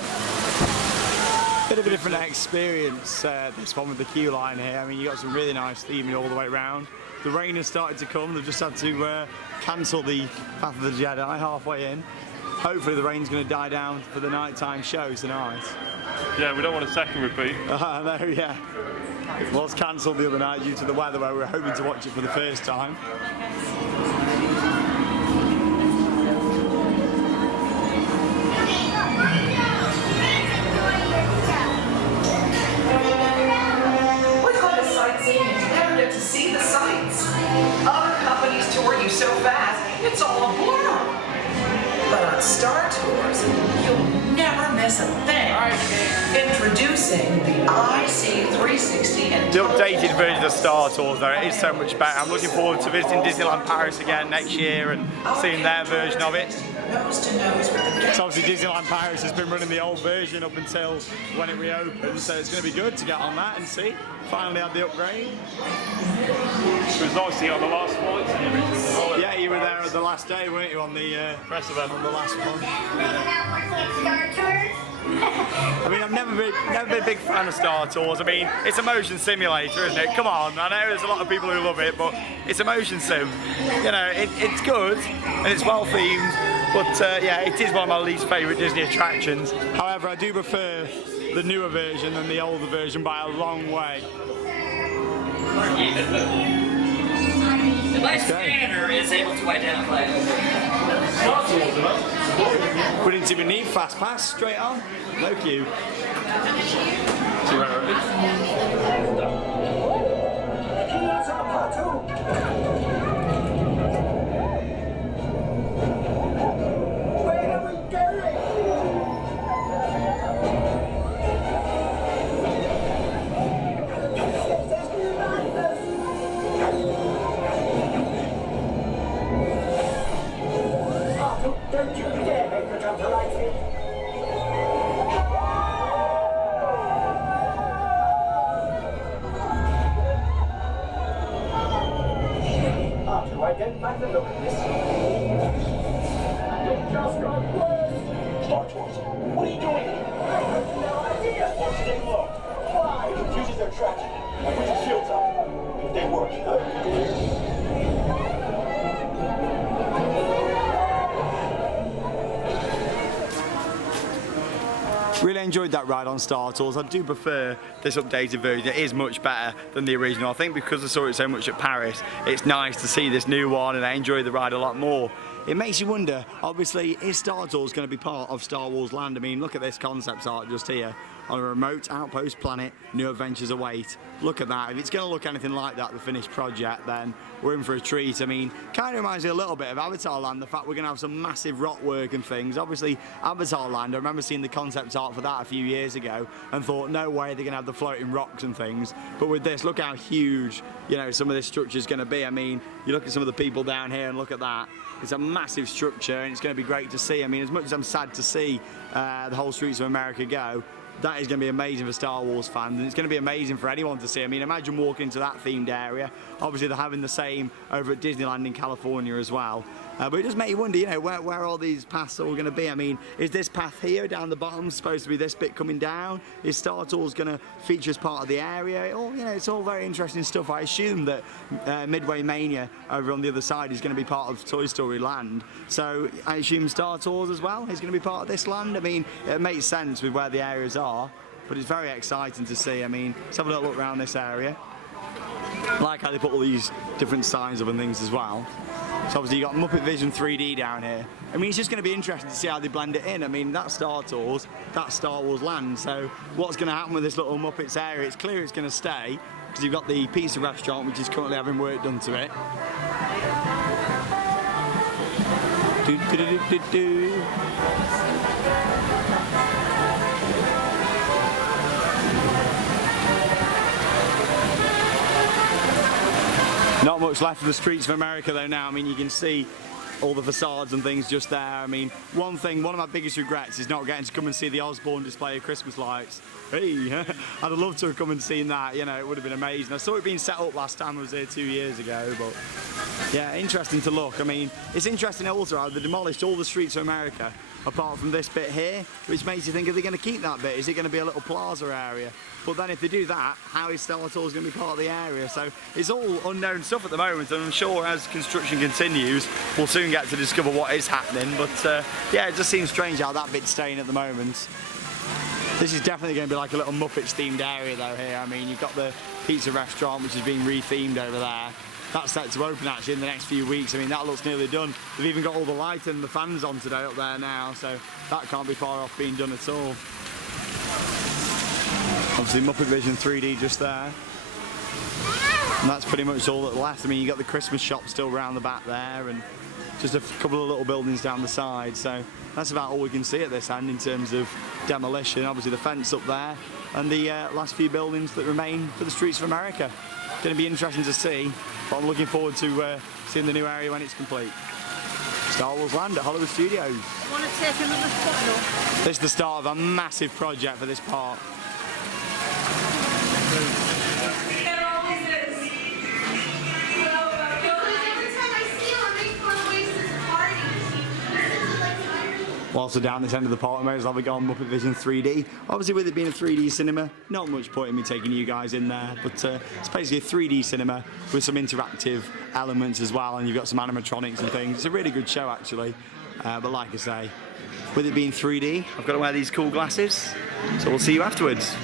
Bit of a different experience, this one with the queue line here. I mean, you got some really nice theming all the way around. The rain has started to come. They've just had to cancel the Path of the Jedi halfway in. Hopefully the rain's going to die down for the nighttime shows tonight. Yeah, we don't want a second repeat. No, yeah. It was cancelled the other night due to the weather where we were hoping to watch it for the first time. What's called a sightseeing is you never get to see the sights. Other companies tour you so fast, it's all a blur. But on Star Tours, you'll never miss a thing. Introducing the IC360 and the updated version of Star Tours, though, it is so much better. I'm looking forward to visiting Disneyland Paris again next year and seeing their version of it. nose to nose with the So obviously Disneyland Paris has been running the old version up until when it reopens, so it's going to be good to get on that and see. Finally had the upgrade. It was nice to see on the last flights and everything. Yeah, you were there at the last day, weren't you, on the press event on the last one? I mean, I've never been a big fan of Star Tours. I mean, it's a motion simulator, isn't it? Come on, I know there's a lot of people who love it, but it's a motion sim. You know, it's good and it's well themed, but yeah, it is one of my least favourite Disney attractions. However, I do prefer the newer version than the older version by a long way. My scanner is able to identify We didn't even need fast pass, straight on. No queue. Don't you dare make the jump to right field. Do I don't like the look of this? It just got worse. Star Tours, what are you doing? I have no idea. Well, stay low. Why? It confuses their tracking. I put your shields up. If they work, Really enjoyed that ride on Star Tours. I do prefer this updated version. It is much better than the original. I think because I saw it so much at Paris, it's nice to see this new one, and I enjoy the ride a lot more. It makes you wonder, obviously, is Star Tours going to be part of Star Wars Land? I mean, look at this concept art just here. On a remote outpost planet, new adventures await. Look at that. If it's going to look anything like that, the finished project, then we're in for a treat. I mean, kind of reminds me a little bit of Avatar Land, the fact we're going to have some massive rock work and things. Obviously, Avatar Land, I remember seeing the concept art for that a few years ago and thought, no way they're going to have the floating rocks and things. But with this, look how huge, you know, some of this structure is going to be. I mean, you look at some of the people down here and look at that. It's a massive structure, and it's going to be great to see. I mean, as much as I'm sad to see the whole Streets of America go, that is going to be amazing for Star Wars fans, and it's going to be amazing for anyone to see. I mean, imagine walking into that themed area. Obviously, they're having the same over at Disneyland in California as well. But it does make you wonder, you know, where all these paths are all going to be. I mean, is this path here down the bottom supposed to be this bit coming down? Is Star Tours going to feature as part of the area? Or, you know, it's all very interesting stuff. I assume that Midway Mania over on the other side is going to be part of Toy Story Land. So I assume Star Tours as well is going to be part of this land. I mean, it makes sense with where the areas are, but it's very exciting to see. I mean, let's have a little look around this area. I like how they put all these different signs up and things as well. So obviously you've got Muppet Vision 3D down here. I mean, it's just going to be interesting to see how they blend it in. I mean, that's Star Tours, that's Star Wars Land. So what's going to happen with this little Muppets area? It's clear it's going to stay, because you've got the pizza restaurant, which is currently having work done to it. Not much left of the Streets of America though now. I mean, you can see all the facades and things just there. I mean, one of my biggest regrets is not getting to come and see the Osborne display of Christmas lights. Hey, I'd have loved to have come and seen that, you know, it would have been amazing. I saw it being set up last time I was here 2 years ago, but yeah, interesting to look. I mean, it's interesting also how they demolished all the Streets of America apart from this bit here, which makes you think, are they going to keep that bit? Is it going to be a little plaza area? But then if they do that, how is Star Tours going to be part of the area? So it's all unknown stuff at the moment, and I'm sure as construction continues, we'll soon get to discover what is happening. But yeah, it just seems strange how that bit's staying at the moment. This is definitely going to be like a little Muppets themed area though here. I mean, you've got the pizza restaurant, which is being rethemed over there. That's set to open actually in the next few weeks. I mean, that looks nearly done. They've even got all the lighting and the fans on today up there now, so that can't be far off being done at all. Obviously Muppet Vision 3D just there. And that's pretty much all that's left. I mean, you've got the Christmas shop still around the back there, and just a couple of little buildings down the side. So that's about all we can see at this end in terms of demolition. Obviously the fence up there, and the last few buildings that remain for the Streets of America. Going to be interesting to see, but I'm looking forward to seeing the new area when it's complete. Star Wars Land at Hollywood Studios. Want to take another photo? This is the start of a massive project for this park. It always is. Every time I see him, I make fun waste his party. Whilst we're down this end of the park, we may as well have a go on Muppet Vision 3D. Obviously, with it being a 3D cinema, not much point in me taking you guys in there, but it's basically a 3D cinema with some interactive elements as well, and you've got some animatronics and things. It's a really good show, actually. But like I say, with it being 3D, I've got to wear these cool glasses, so we'll see you afterwards.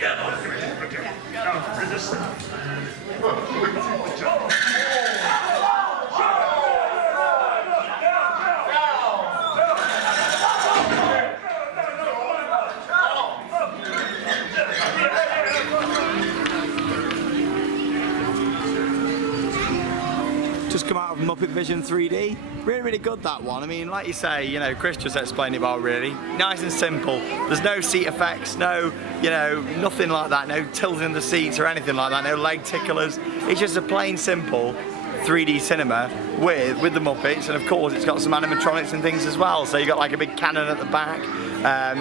Yeah. Muppet Vision 3D. Really good, that one. I mean, like you say, you know, Chris just explained it well, really. Nice and simple. There's no seat effects, no, you know, nothing like that, no tilting the seats or anything like that, no leg ticklers. It's just a plain simple 3D cinema with the Muppets, and of course it's got some animatronics and things as well. So you've got like a big cannon at the back,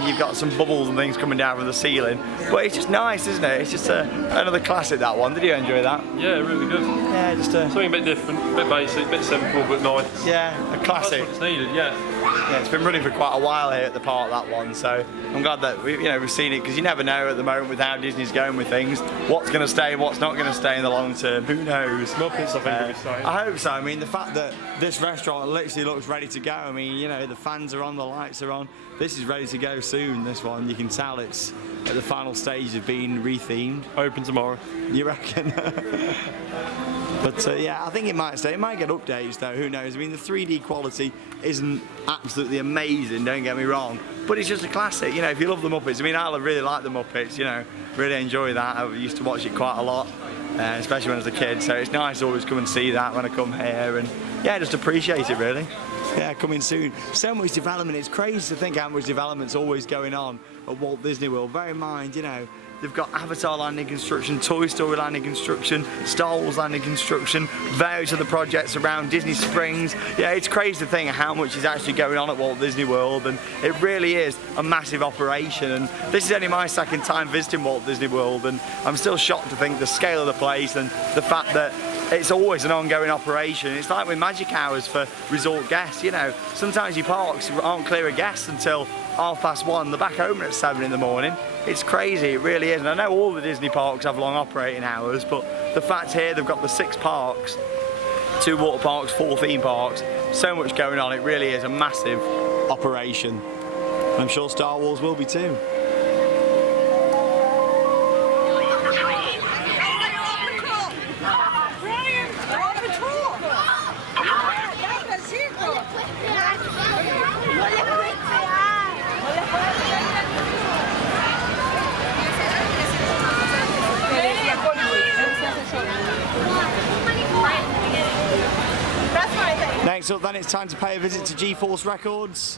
you've got some bubbles and things coming down from the ceiling. But it's just nice, isn't it? It's just another classic, that one. Did you enjoy that? Yeah, really good. Yeah, just something a bit different, a bit basic, a bit simple, but nice. Yeah, a classic. That's what it's needed, yeah. Yeah, it's been running for quite a while here at the park, that one, so I'm glad that we've seen it, because you never know at the moment with how Disney's going with things, what's going to stay and what's not going to stay in the long term. Who knows? Muppets, I think, will be staying. I hope so. I mean, the fact that this restaurant literally looks ready to go. I mean, you know, the fans are on, the lights are on. This is ready to go soon. This one, you can tell it's at the final stage of being rethemed. Open tomorrow. You reckon? But yeah, I think it might stay. It might get updates though, who knows? I mean, the 3D quality isn't absolutely amazing, don't get me wrong, but it's just a classic. You know, if you love the Muppets, I mean, I really like the Muppets, you know, really enjoy that. I used to watch it quite a lot, especially when I was a kid, so it's nice to always come and see that when I come here, and yeah, just appreciate it really. Yeah, coming soon. So much development. It's crazy to think how much development's always going on at Walt Disney World. Bear in mind, you know, they've got Avatar landing construction, Toy Story landing construction, Star Wars landing construction, various other projects around Disney Springs. Yeah, it's crazy to think how much is actually going on at Walt Disney World, and it really is a massive operation. And this is only my second time visiting Walt Disney World, and I'm still shocked to think the scale of the place and the fact that it's always an ongoing operation. It's like with magic hours for resort guests, you know. Sometimes your parks aren't clear of guests until 1:30. They're back open at 7 in the morning. It's crazy, it really is. And I know all the Disney parks have long operating hours, but the fact here they've got the 6 parks, 2 water parks, 4 theme parks, so much going on. It really is a massive operation. I'm sure Star Wars will be too. Next up then, it's time to pay a visit to G-Force Records.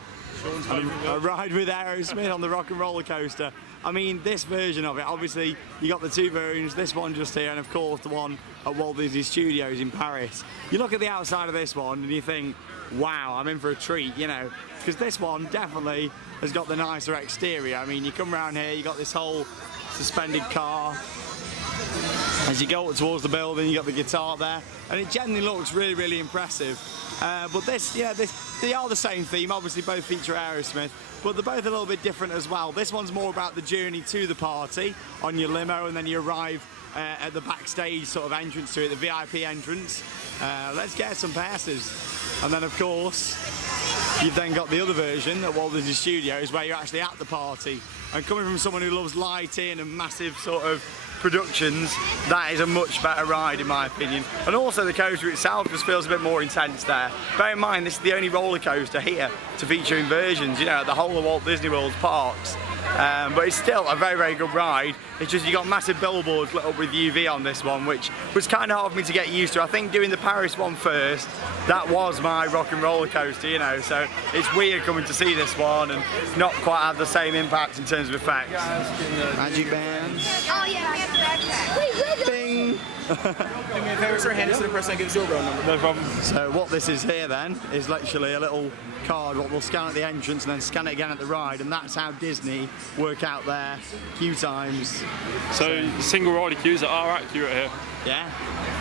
A ride with Aerosmith on the rock and roller coaster. I mean, this version of it, obviously you got the 2 versions, this one just here, and of course the one at Walt Disney Studios in Paris. You look at the outside of this one and you think, wow, I'm in for a treat, you know, because this one definitely has got the nicer exterior. I mean, you come around here, you got this whole suspended car. As you go up towards the building, you got the guitar there, and it generally looks really impressive. But this, yeah, they are the same theme. Obviously, both feature Aerosmith, but they're both a little bit different as well. This one's more about the journey to the party on your limo, and then you arrive at the backstage sort of entrance to it, the VIP entrance. Let's get some passes, and then of course you've then got the other version at Walt Disney Studios where you're actually at the party. And coming from someone who loves lighting and massive sort of productions, that is a much better ride in my opinion. And also the coaster itself just feels a bit more intense there. Bear in mind, this is the only roller coaster here to feature inversions, you know, the whole of Walt Disney World's parks. But it's still a very good ride. It's just you got massive billboards lit up with UV on this one, which was kind of hard for me to get used to. I think doing the Paris one first, that was my rock and roller coaster, you know, so it's weird coming to see this one and not quite have the same impact in terms of effects. Magic bands. Oh yeah, we have the backpack. Bing! Do me a favour, sir, hand this to the person that gives you a row number. No problem. So what this is here then is literally a little card what we'll scan at the entrance and then scan it again at the ride, and that's how Disney work out their queue times. So single rider queues are accurate here. Yeah,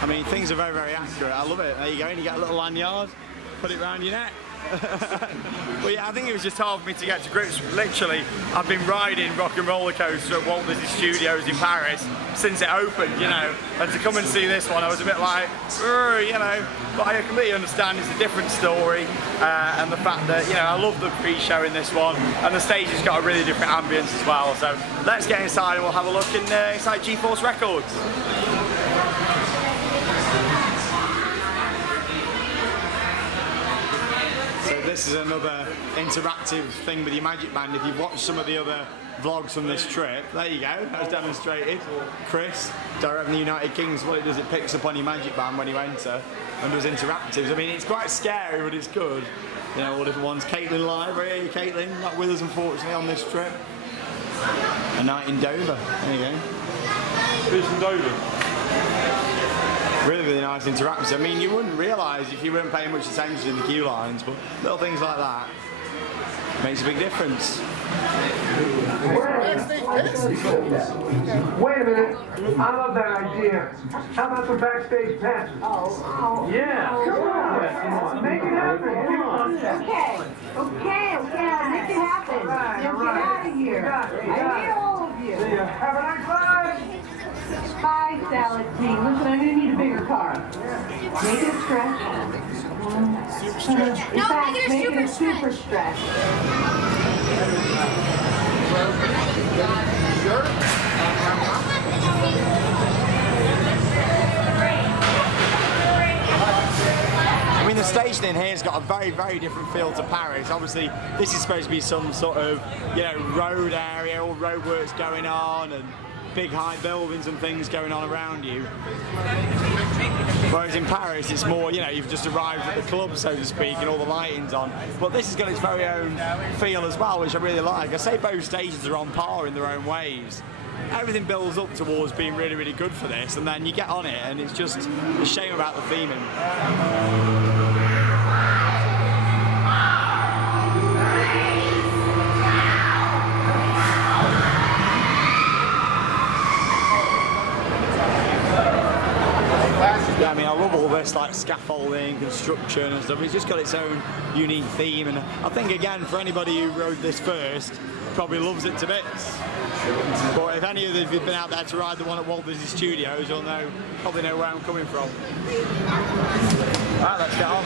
I mean things are very accurate. I love it. There you go, and you get a little lanyard, put it around your neck. But yeah, I think it was just hard for me to get to grips. Literally, I've been riding rock and roller coaster at Walt Disney Studios in Paris since it opened, you know, and to come and see this one, I was a bit like, you know, but I completely understand it's a different story, and the fact that, you know, I love the pre-show in this one, and the stage has got a really different ambience as well. So let's get inside and we'll have a look inside G-Force Records. This is another interactive thing with your Magic Band. If you've watched some of the other vlogs from this trip, there you go, that was demonstrated. Chris, direct from the United Kings, what it does, it picks up on your Magic Band when you enter. and does interactives. I mean, it's quite scary, but it's good. You know, all different ones. Caitlin live, right here, Caitlin, not with us unfortunately on this trip. A night in Dover, there you go. Who's from Dover? Really, really nice interactions. I mean, you wouldn't realise if you weren't paying much attention to the queue lines, but little things like that makes a big difference. Wait a minute. I love that idea. How about the backstage passes? Oh. Yeah. Come on. Make it happen. Come on. Okay. I'll make it happen. Now get out of here. I hear all of you. See ya. Have a nice ride. Bye, salad team. Listen, I'm gonna need a bigger car. Make it a stretch. Super stretch. In fact, make it a super stretch. I mean, the station in here has got a very, very different feel to Paris. Obviously, this is supposed to be some sort of, you know, road area, all roadworks going on, and big high buildings and things going on around you. Whereas in Paris, it's more, you know, you've just arrived at the club, so to speak, and all the lighting's on. But this has got its very own feel as well, which I really like. I say both stations are on par in their own ways. Everything builds up towards being really, really good for this, and then you get on it, and it's just a shame about the theming. Yeah, I mean, I love all this, like scaffolding, construction and stuff. It's just got its own unique theme, and I think, again, for anybody who rode this first, probably loves it to bits. But if any of you have been out there to ride the one at Walt Disney Studios, you'll probably know where I'm coming from. Alright, let's get on.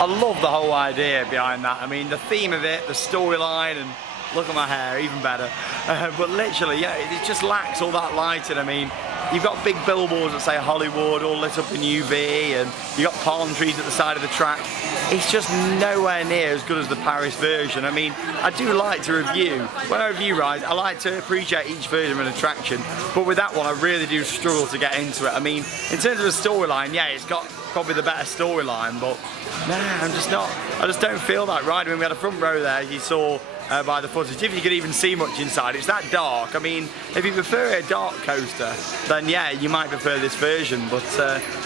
I love the whole idea behind that. I mean, the theme of it, the storyline, and look at my hair, even better. But literally, yeah, it just lacks all that lighting. I mean, you've got big billboards that say Hollywood all lit up in UV, and you've got palm trees at the side of the track. It's just nowhere near as good as the Paris version. I mean, I do like to review. When I review rides, I like to appreciate each version of an attraction, but with that one, I really do struggle to get into it. I mean, in terms of a storyline, yeah, it's got probably the better storyline, but nah, I just don't feel that ride. I mean, we had a front row there, you saw by the footage, if you could even see much inside. It's that dark. I mean, if you prefer a dark coaster, then yeah, you might prefer this version, but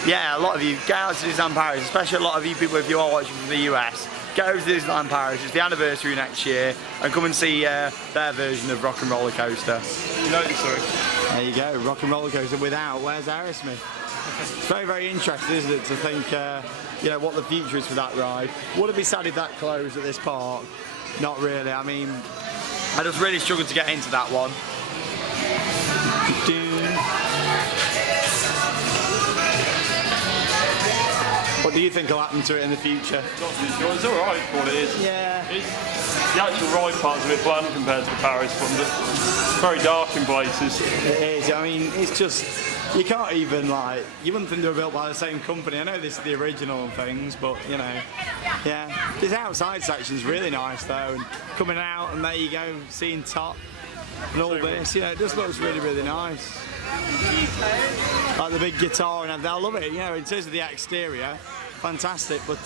yeah, a lot of you, get out to Disneyland Paris, especially a lot of you people if you are watching from the US, go over to Disneyland Paris, it's the anniversary next year, and come and see their version of Rock and Roller Coaster. You know this, sorry. There you go, Rock and Roller Coaster without, where's Aerosmith? It's very, very interesting, isn't it, to think, you know, what the future is for that ride. Would it be sad if that closed at this park? Not really. I mean, I just really struggled to get into that one. What do you think will happen to it in the future? It's alright for what it is. Yeah. The actual ride part's a bit bland compared to the Paris one, but it's very dark in places. It is. I mean, it's just, you can't even, like, you wouldn't think they were built by the same company. I know this is the original and things, but, you know, yeah. This outside section's really nice, though, and coming out, and there you go, seeing top and all this, you know, it just looks really, really nice. Like the big guitar and everything, I love it, you know, in terms of the exterior, fantastic, but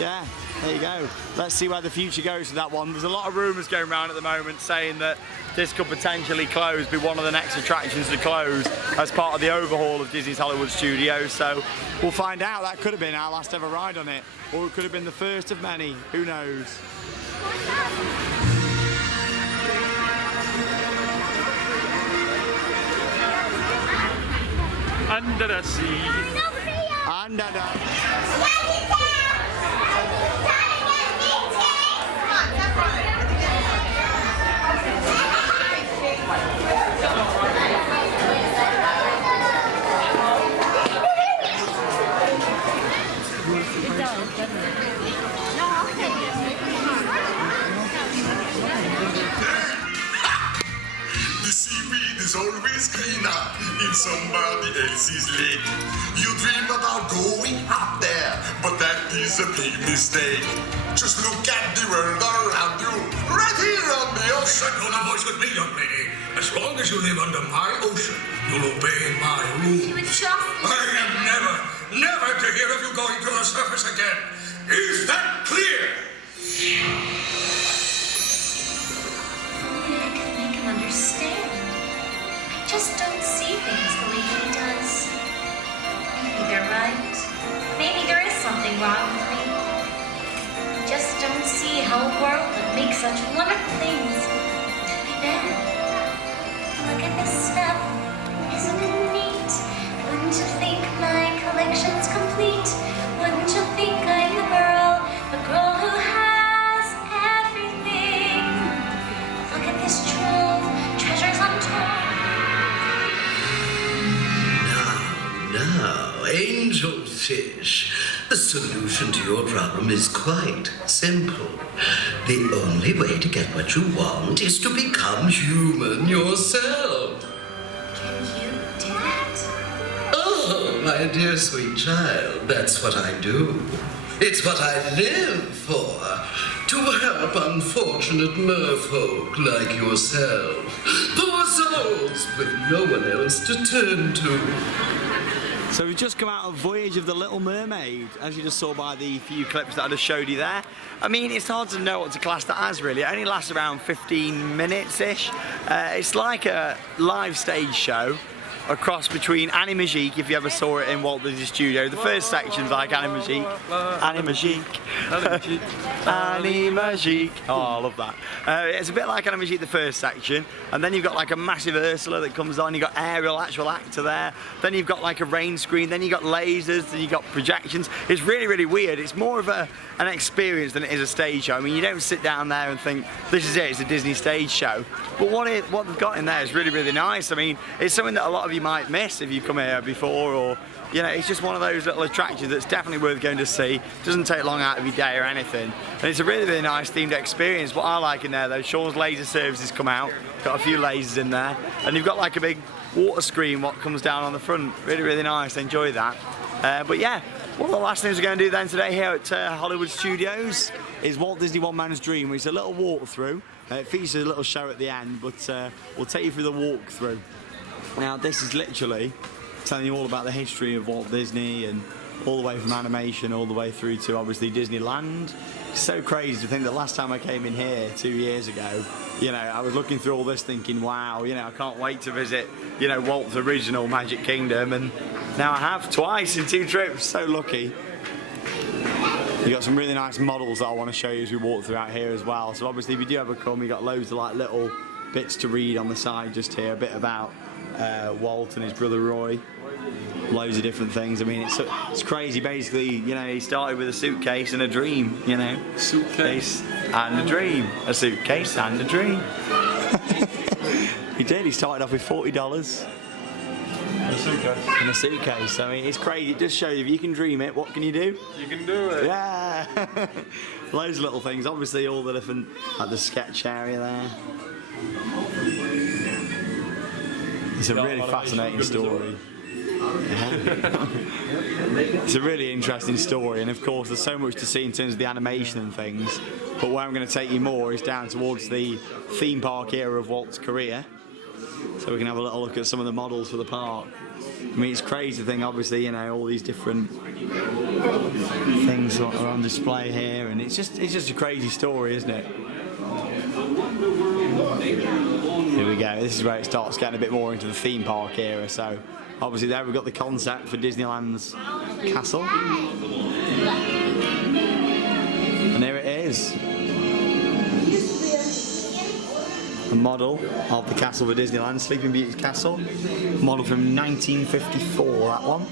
yeah, there you go. Let's see where the future goes with that one. There's a lot of rumours going around at the moment saying that this could potentially close, be one of the next attractions to close as part of the overhaul of Disney's Hollywood Studios. So we'll find out. That could have been our last ever ride on it, or it could have been the first of many. Who knows? Under the sea. Under the... The seaweed is always greener in somebody else's lake. You dream about going up there, but that is a big mistake. Just look at the world around you, right here on the ocean. Don't have voice with me, young lady. As long as you live under my ocean, you'll obey my rules. I am never to hear of you going to the surface again. Is that clear? Make him understand. I just don't see things the way he does. Maybe they're right. Maybe there is something wrong with me. I just don't see how a world that makes such wonderful things could be bad. Look at this stuff. Isn't it neat? Wouldn't you think my collection's complete? Wouldn't you think I'm the girl who has everything? Look at this trove, treasures untold. Now, angel fish, the solution to your problem is quite simple. The only way to get what you want is to become human yourself. Can you do that? Oh, my dear sweet child, that's what I do. It's what I live for. To help unfortunate merfolk like yourself. Poor souls with no one else to turn to. So we've just come out of Voyage of the Little Mermaid, as you just saw by the few clips that I just showed you there. I mean, it's hard to know what to class that as, really. It only lasts around 15 minutes-ish. It's like a live stage show, a cross between Animagique, if you ever saw it in Walt Disney Studio. The first section's like Animagique. Animagique. Oh, I love that. It's a bit like Animagique, the first section, and then you've got like a massive Ursula that comes on. You've got Ariel, actual actor there. Then you've got like a rain screen. Then you've got lasers. Then you've got projections. It's really, really weird. It's more of an experience than it is a stage show. I mean, you don't sit down there and think, this is it, it's a Disney stage show. But what they've got in there is really, really nice. I mean, it's something that a lot of you might miss if you've come here before, or you know, it's just one of those little attractions that's definitely worth going to see. Doesn't take long out of your day or anything, and it's a really, really nice themed experience. What I like in there though, Sean's laser services come out, got a few lasers in there, and you've got like a big water screen what comes down on the front. Really, really nice. Enjoy that. But yeah, one of the last things we're going to do then today here at Hollywood Studios is Walt Disney One Man's Dream, which is a little walkthrough. It features a little show at the end, but we'll take you through the walkthrough. Now, this is literally telling you all about the history of Walt Disney, and all the way from animation all the way through to obviously Disneyland. It's so crazy to think that last time I came in here 2 years ago, you know, I was looking through all this thinking, wow, you know, I can't wait to visit, you know, Walt's original Magic Kingdom, and now I have twice in 2 trips. So lucky. You've got some really nice models that I want to show you as we walk throughout here as well. So obviously if you do ever come, you've got loads of like little bits to read on the side just here, a bit about Walt and his brother Roy. Loads of different things. I mean, it's crazy. Basically, you know, he started with a suitcase and a dream, you know. Suitcase and a dream. A suitcase and a dream. He did. He started off with $40. In a suitcase. I mean, it's crazy. It just shows you if you can dream it, what can you do? You can do it. Yeah. Loads of little things. Obviously, all the different, like the sketch area there. It's a really fascinating story. It's a really interesting story, and of course there's so much to see in terms of the animation and things, but where I'm going to take you more is down towards the theme park era of Walt's career. so we can have a little look at some of the models for the park. I mean, it's crazy to think, obviously, you know, all these different things are on display here, and it's just a crazy story, isn't it? Here we go. This is where it starts getting a bit more into the theme park era. So, obviously, there we've got the concept for Disneyland's castle, and here it is. A model of the castle for Disneyland, Sleeping Beauty's castle, model from 1954, that one.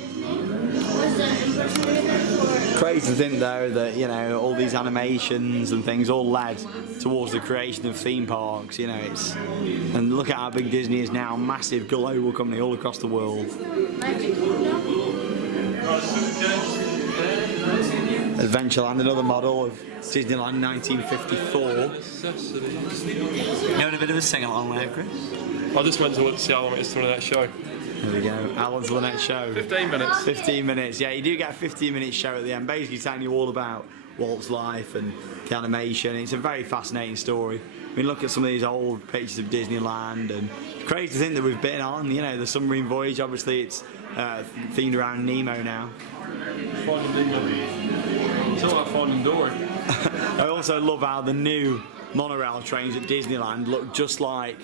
Crazy to think though that, you know, all these animations and things all led towards the creation of theme parks, you know, and look at how big Disney is now, massive global company all across the world. Adventureland, another model of Disneyland 1954. You having a bit of a sing-along there, Chris? I just went to see how long it is to the next show. There we go. How long's the next show? 15 minutes. 15 minutes. Yeah, you do get a 15-minute show at the end, basically telling you all about Walt's life and the animation. It's a very fascinating story. I mean, look at some of these old pictures of Disneyland, and it's crazy to think that we've been on, you know, the submarine voyage. Obviously, it's themed around Nemo now. Finding Nemo. It's all about Finding Dory. I also love how the new monorail trains at Disneyland look just like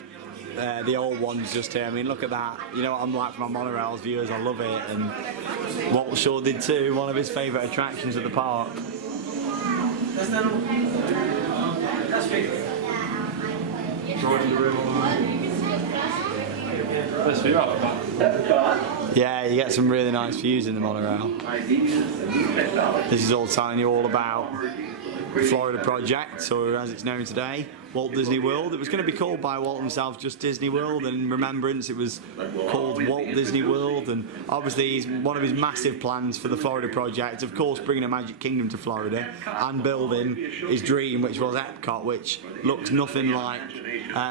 the old ones just here. I mean, look at that. You know what I'm like for my monorails viewers, I love it. And Walt sure did too, one of his favourite attractions at the park. Best view out of that. Yeah, you get some really nice views in the monorail. This is all telling you all about the Florida Project, or as it's known today, Walt Disney World. It was going to be called by Walt himself just Disney World, and in remembrance it was called Walt Disney World. And obviously one of his massive plans for the Florida Project, of course, bringing a Magic Kingdom to Florida and building his dream, which was Epcot, which looks nothing like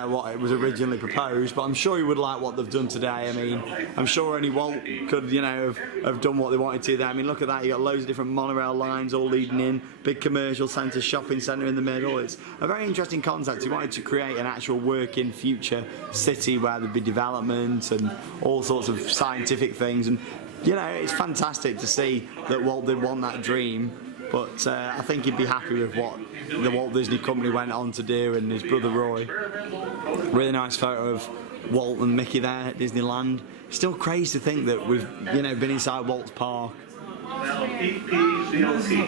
what it was originally proposed, but I'm sure he would like what they've done today. I mean, I'm sure only Walt could, you know, have done what they wanted to there. I mean, look at that, you got loads of different monorail lines all leading in, big commercial centre, shopping centre in the middle. It's a very interesting concept. He wanted to create an actual working future city where there'd be development and all sorts of scientific things, and you know, it's fantastic to see that Walt did want that dream. But I think he'd be happy with what the Walt Disney Company went on to do, and his brother Roy. Really nice photo of Walt and Mickey there at Disneyland. Still crazy to think that we've, you know, been inside Walt's park. EPCLC.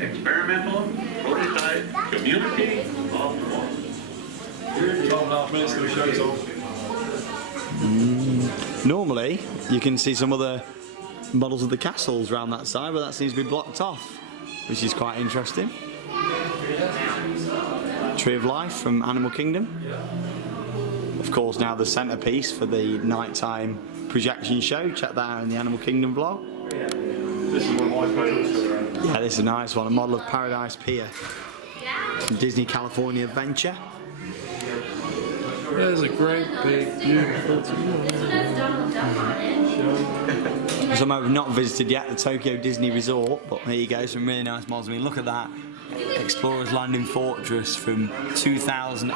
Experimental prototype community of Walt. 12.5 minutes to the show's on. Normally, you can see some other models of the castles around that side, but that seems to be blocked off, which is quite interesting. Tree of Life from Animal Kingdom. Of course, now the centrepiece for the nighttime projection show. Check that out in the Animal Kingdom vlog. This is one of my favourites. Yeah, this is a nice one. A model of Paradise Pier from Disney California Adventure. There's a great big beautiful Some I've not visited yet, the Tokyo Disney Resort, but there you go, some really nice models. I mean, look at that. Explorer's Landing Fortress from 2001.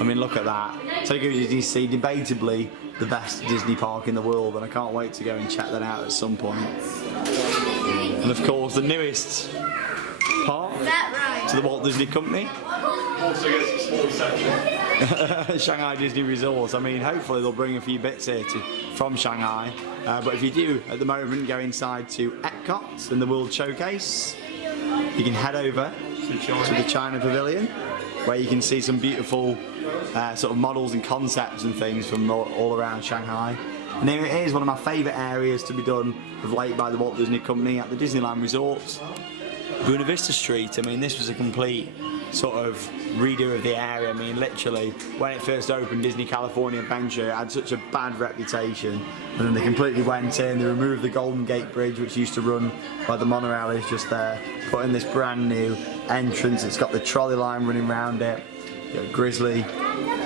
I mean, look at that. Tokyo Disney Sea, debatably the best Disney park in the world, and I can't wait to go and check that out at some point. And of course, the newest park to the Walt Disney Company. Also gets a small section. Shanghai Disney Resort. I mean, hopefully they'll bring a few bits here from Shanghai. But if you do, at the moment, go inside to Epcot and the World Showcase, you can head over to the China Pavilion, where you can see some beautiful sort of models and concepts and things from all around Shanghai. And here it is, one of my favourite areas to be done of late by the Walt Disney Company at the Disneyland Resorts. Buena Vista Street, I mean, this was a complete sort of redo of the area. I mean, literally, when it first opened, Disney California Adventure, it had such a bad reputation, and then they completely went in, they removed the Golden Gate Bridge, which used to run by the monorail is just there, put in this brand new entrance. It's got the trolley line running around it. You've got Grizzly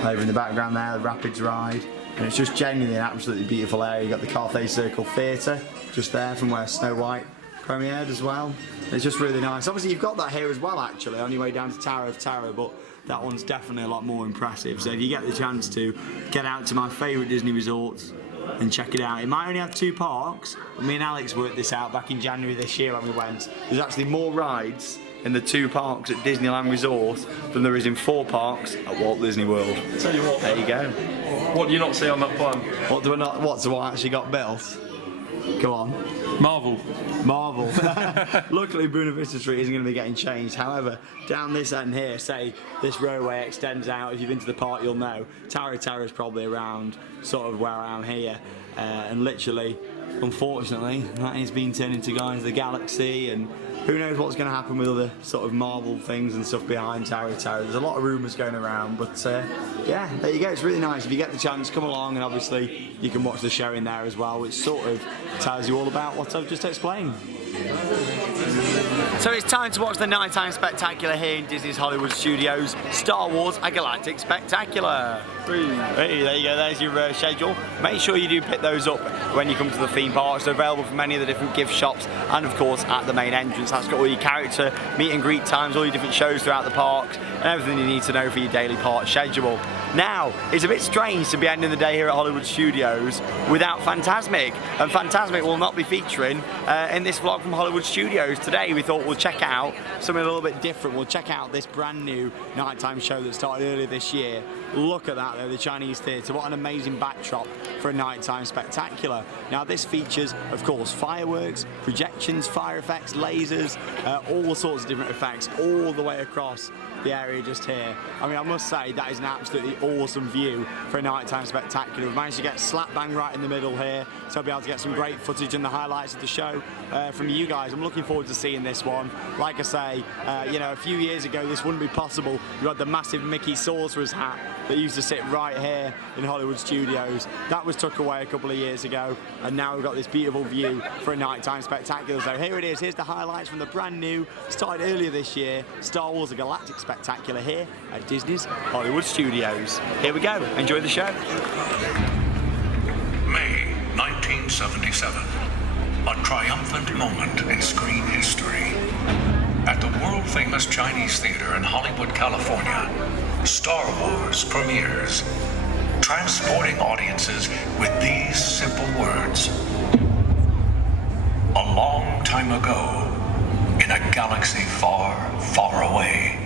over in the background there, the Rapids ride, and it's just genuinely an absolutely beautiful area. You've got the Cathay Circle Theatre just there from where Snow White premiered as well. It's just really nice. Obviously you've got that here as well, actually, on your way down to Tower of Terror, but that one's definitely a lot more impressive. So if you get the chance to get out to my favourite Disney resorts and check it out. It might only have 2 parks, but me and Alex worked this out back in January this year when we went. There's actually more rides in the 2 parks at Disneyland Resort than there is in 4 parks at Walt Disney World. Tell you what. There you go. What do you not see on that plan? What's what actually got built? Go on. Marvel. Luckily, Buena Vista Street isn't going to be getting changed. However, down this end here, say this roadway extends out. If you've been to the park, you'll know. Tower is probably around sort of where I am here, and literally, unfortunately, that is being turned into Guardians of the Galaxy, and who knows what's going to happen with other sort of Marvel things and stuff behind Tower. There's a lot of rumours going around, but yeah, there you go. It's really nice. If you get the chance, come along, and obviously you can watch the show in there as well, which sort of tells you all about what I've just explained. So it's time to watch the nighttime spectacular here in Disney's Hollywood Studios, Star Wars: A Galactic Spectacular. Hey, there you go, there's your schedule. Make sure you do pick those up when you come to the theme parks. They're available from many of the different gift shops and of course at the main entrance. That's got all your character meet and greet times, all your different shows throughout the parks and everything you need to know for your daily park schedule. Now, it's a bit strange to be ending the day here at Hollywood Studios without Fantasmic, and Fantasmic will not be featuring in this vlog from Hollywood Studios. Today we thought we'll check out something a little bit different. We'll check out this brand new nighttime show that started earlier this year. Look at that though, the Chinese Theatre. What an amazing backdrop for a nighttime spectacular. Now this features, of course, fireworks, projections, fire effects, lasers, all sorts of different effects all the way across the area just here. I mean, I must say that is an absolutely awesome view for a nighttime spectacular. We've managed to get slap bang right in the middle here, so I'll be able to get some great footage and the highlights of the show from you guys. I'm looking forward to seeing this one. Like I say, you know, a few years ago this wouldn't be possible. You had the massive Mickey Sorcerer's hat that used to sit right here in Hollywood Studios. That was took away a couple of years ago, and now we've got this beautiful view for a nighttime spectacular. So here it is. Here's the highlights from the brand new, started earlier this year, Star Wars: A Galactic Spectacular here at Disney's Hollywood Studios. Here we go. Enjoy the show. May 1977. A triumphant moment in screen history. At the world-famous Chinese Theater in Hollywood, California, Star Wars premieres, transporting audiences with these simple words. A long time ago, in a galaxy far, far away.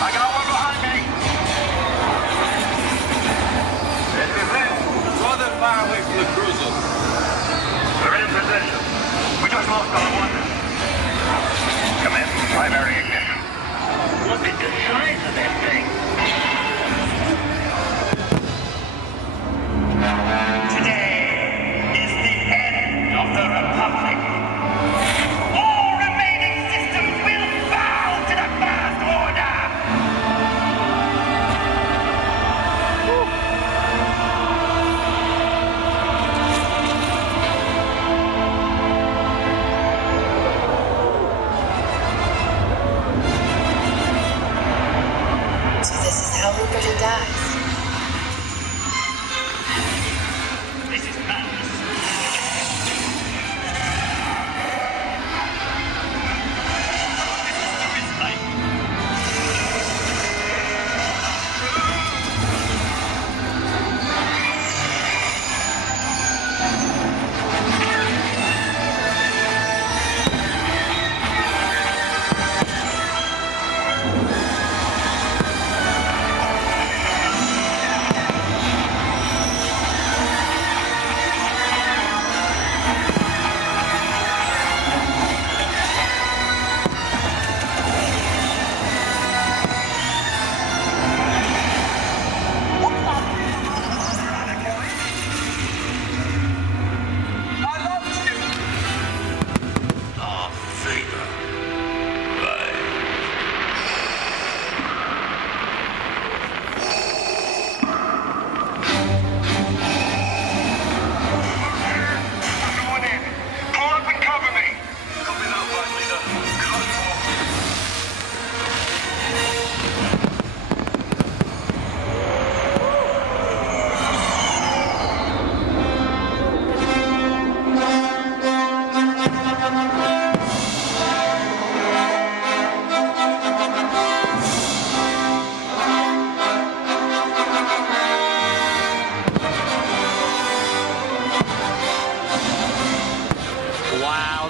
I got one behind me.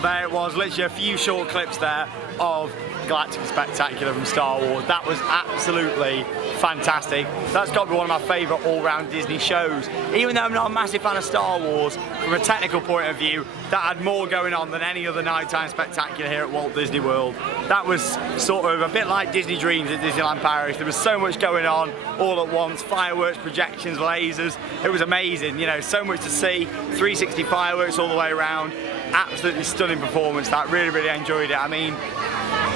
Well, there it was, literally a few short clips there of Galactic Spectacular from Star Wars. That was absolutely fantastic. That's got to be one of my favourite all-round Disney shows. Even though I'm not a massive fan of Star Wars, from a technical point of view, that had more going on than any other nighttime spectacular here at Walt Disney World. That was sort of a bit like Disney Dreams at Disneyland Paris. There was so much going on all at once, fireworks, projections, lasers. It was amazing, you know, so much to see, 360 fireworks all the way around. Absolutely stunning performance. That really enjoyed it. I mean,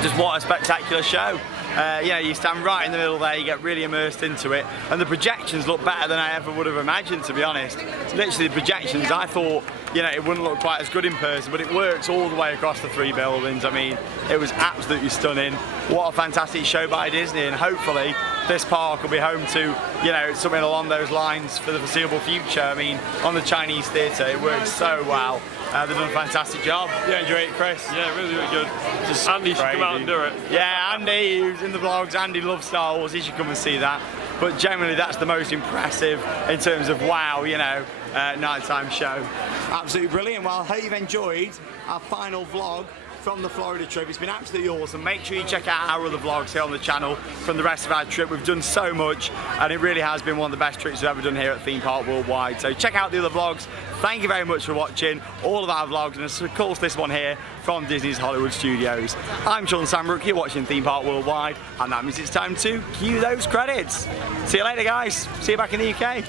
just what a spectacular show. Yeah, you stand right in the middle there, you get really immersed into it, and the projections look better than I ever would have imagined, to be honest. Literally the projections, I thought, you know, it wouldn't look quite as good in person, but it works all the way across the 3 buildings. I mean, it was absolutely stunning. What a fantastic show by Disney, and hopefully this park will be home to, you know, something along those lines for the foreseeable future. I mean, on the Chinese theatre, it works so well. They've done a fantastic job. You enjoy it, Chris? Yeah, really good. Just Andy should come out and do it. Yeah, Andy, who's in the vlogs, Andy loves Star Wars, he should come and see that. But generally, that's the most impressive in terms of wow, you know, nighttime show. Absolutely brilliant. Well, I hope you've enjoyed our final vlog from the Florida trip. It's been absolutely awesome. Make sure you check out our other vlogs here on the channel from the rest of our trip. We've done so much, and it really has been one of the best trips we've ever done here at Theme Park Worldwide. So check out the other vlogs. Thank you very much for watching all of our vlogs, and of course this one here from Disney's Hollywood Studios. I'm Sean Sambrook, you're watching Theme Park Worldwide, and that means it's time to cue those credits. See you later, guys. See you back in the UK.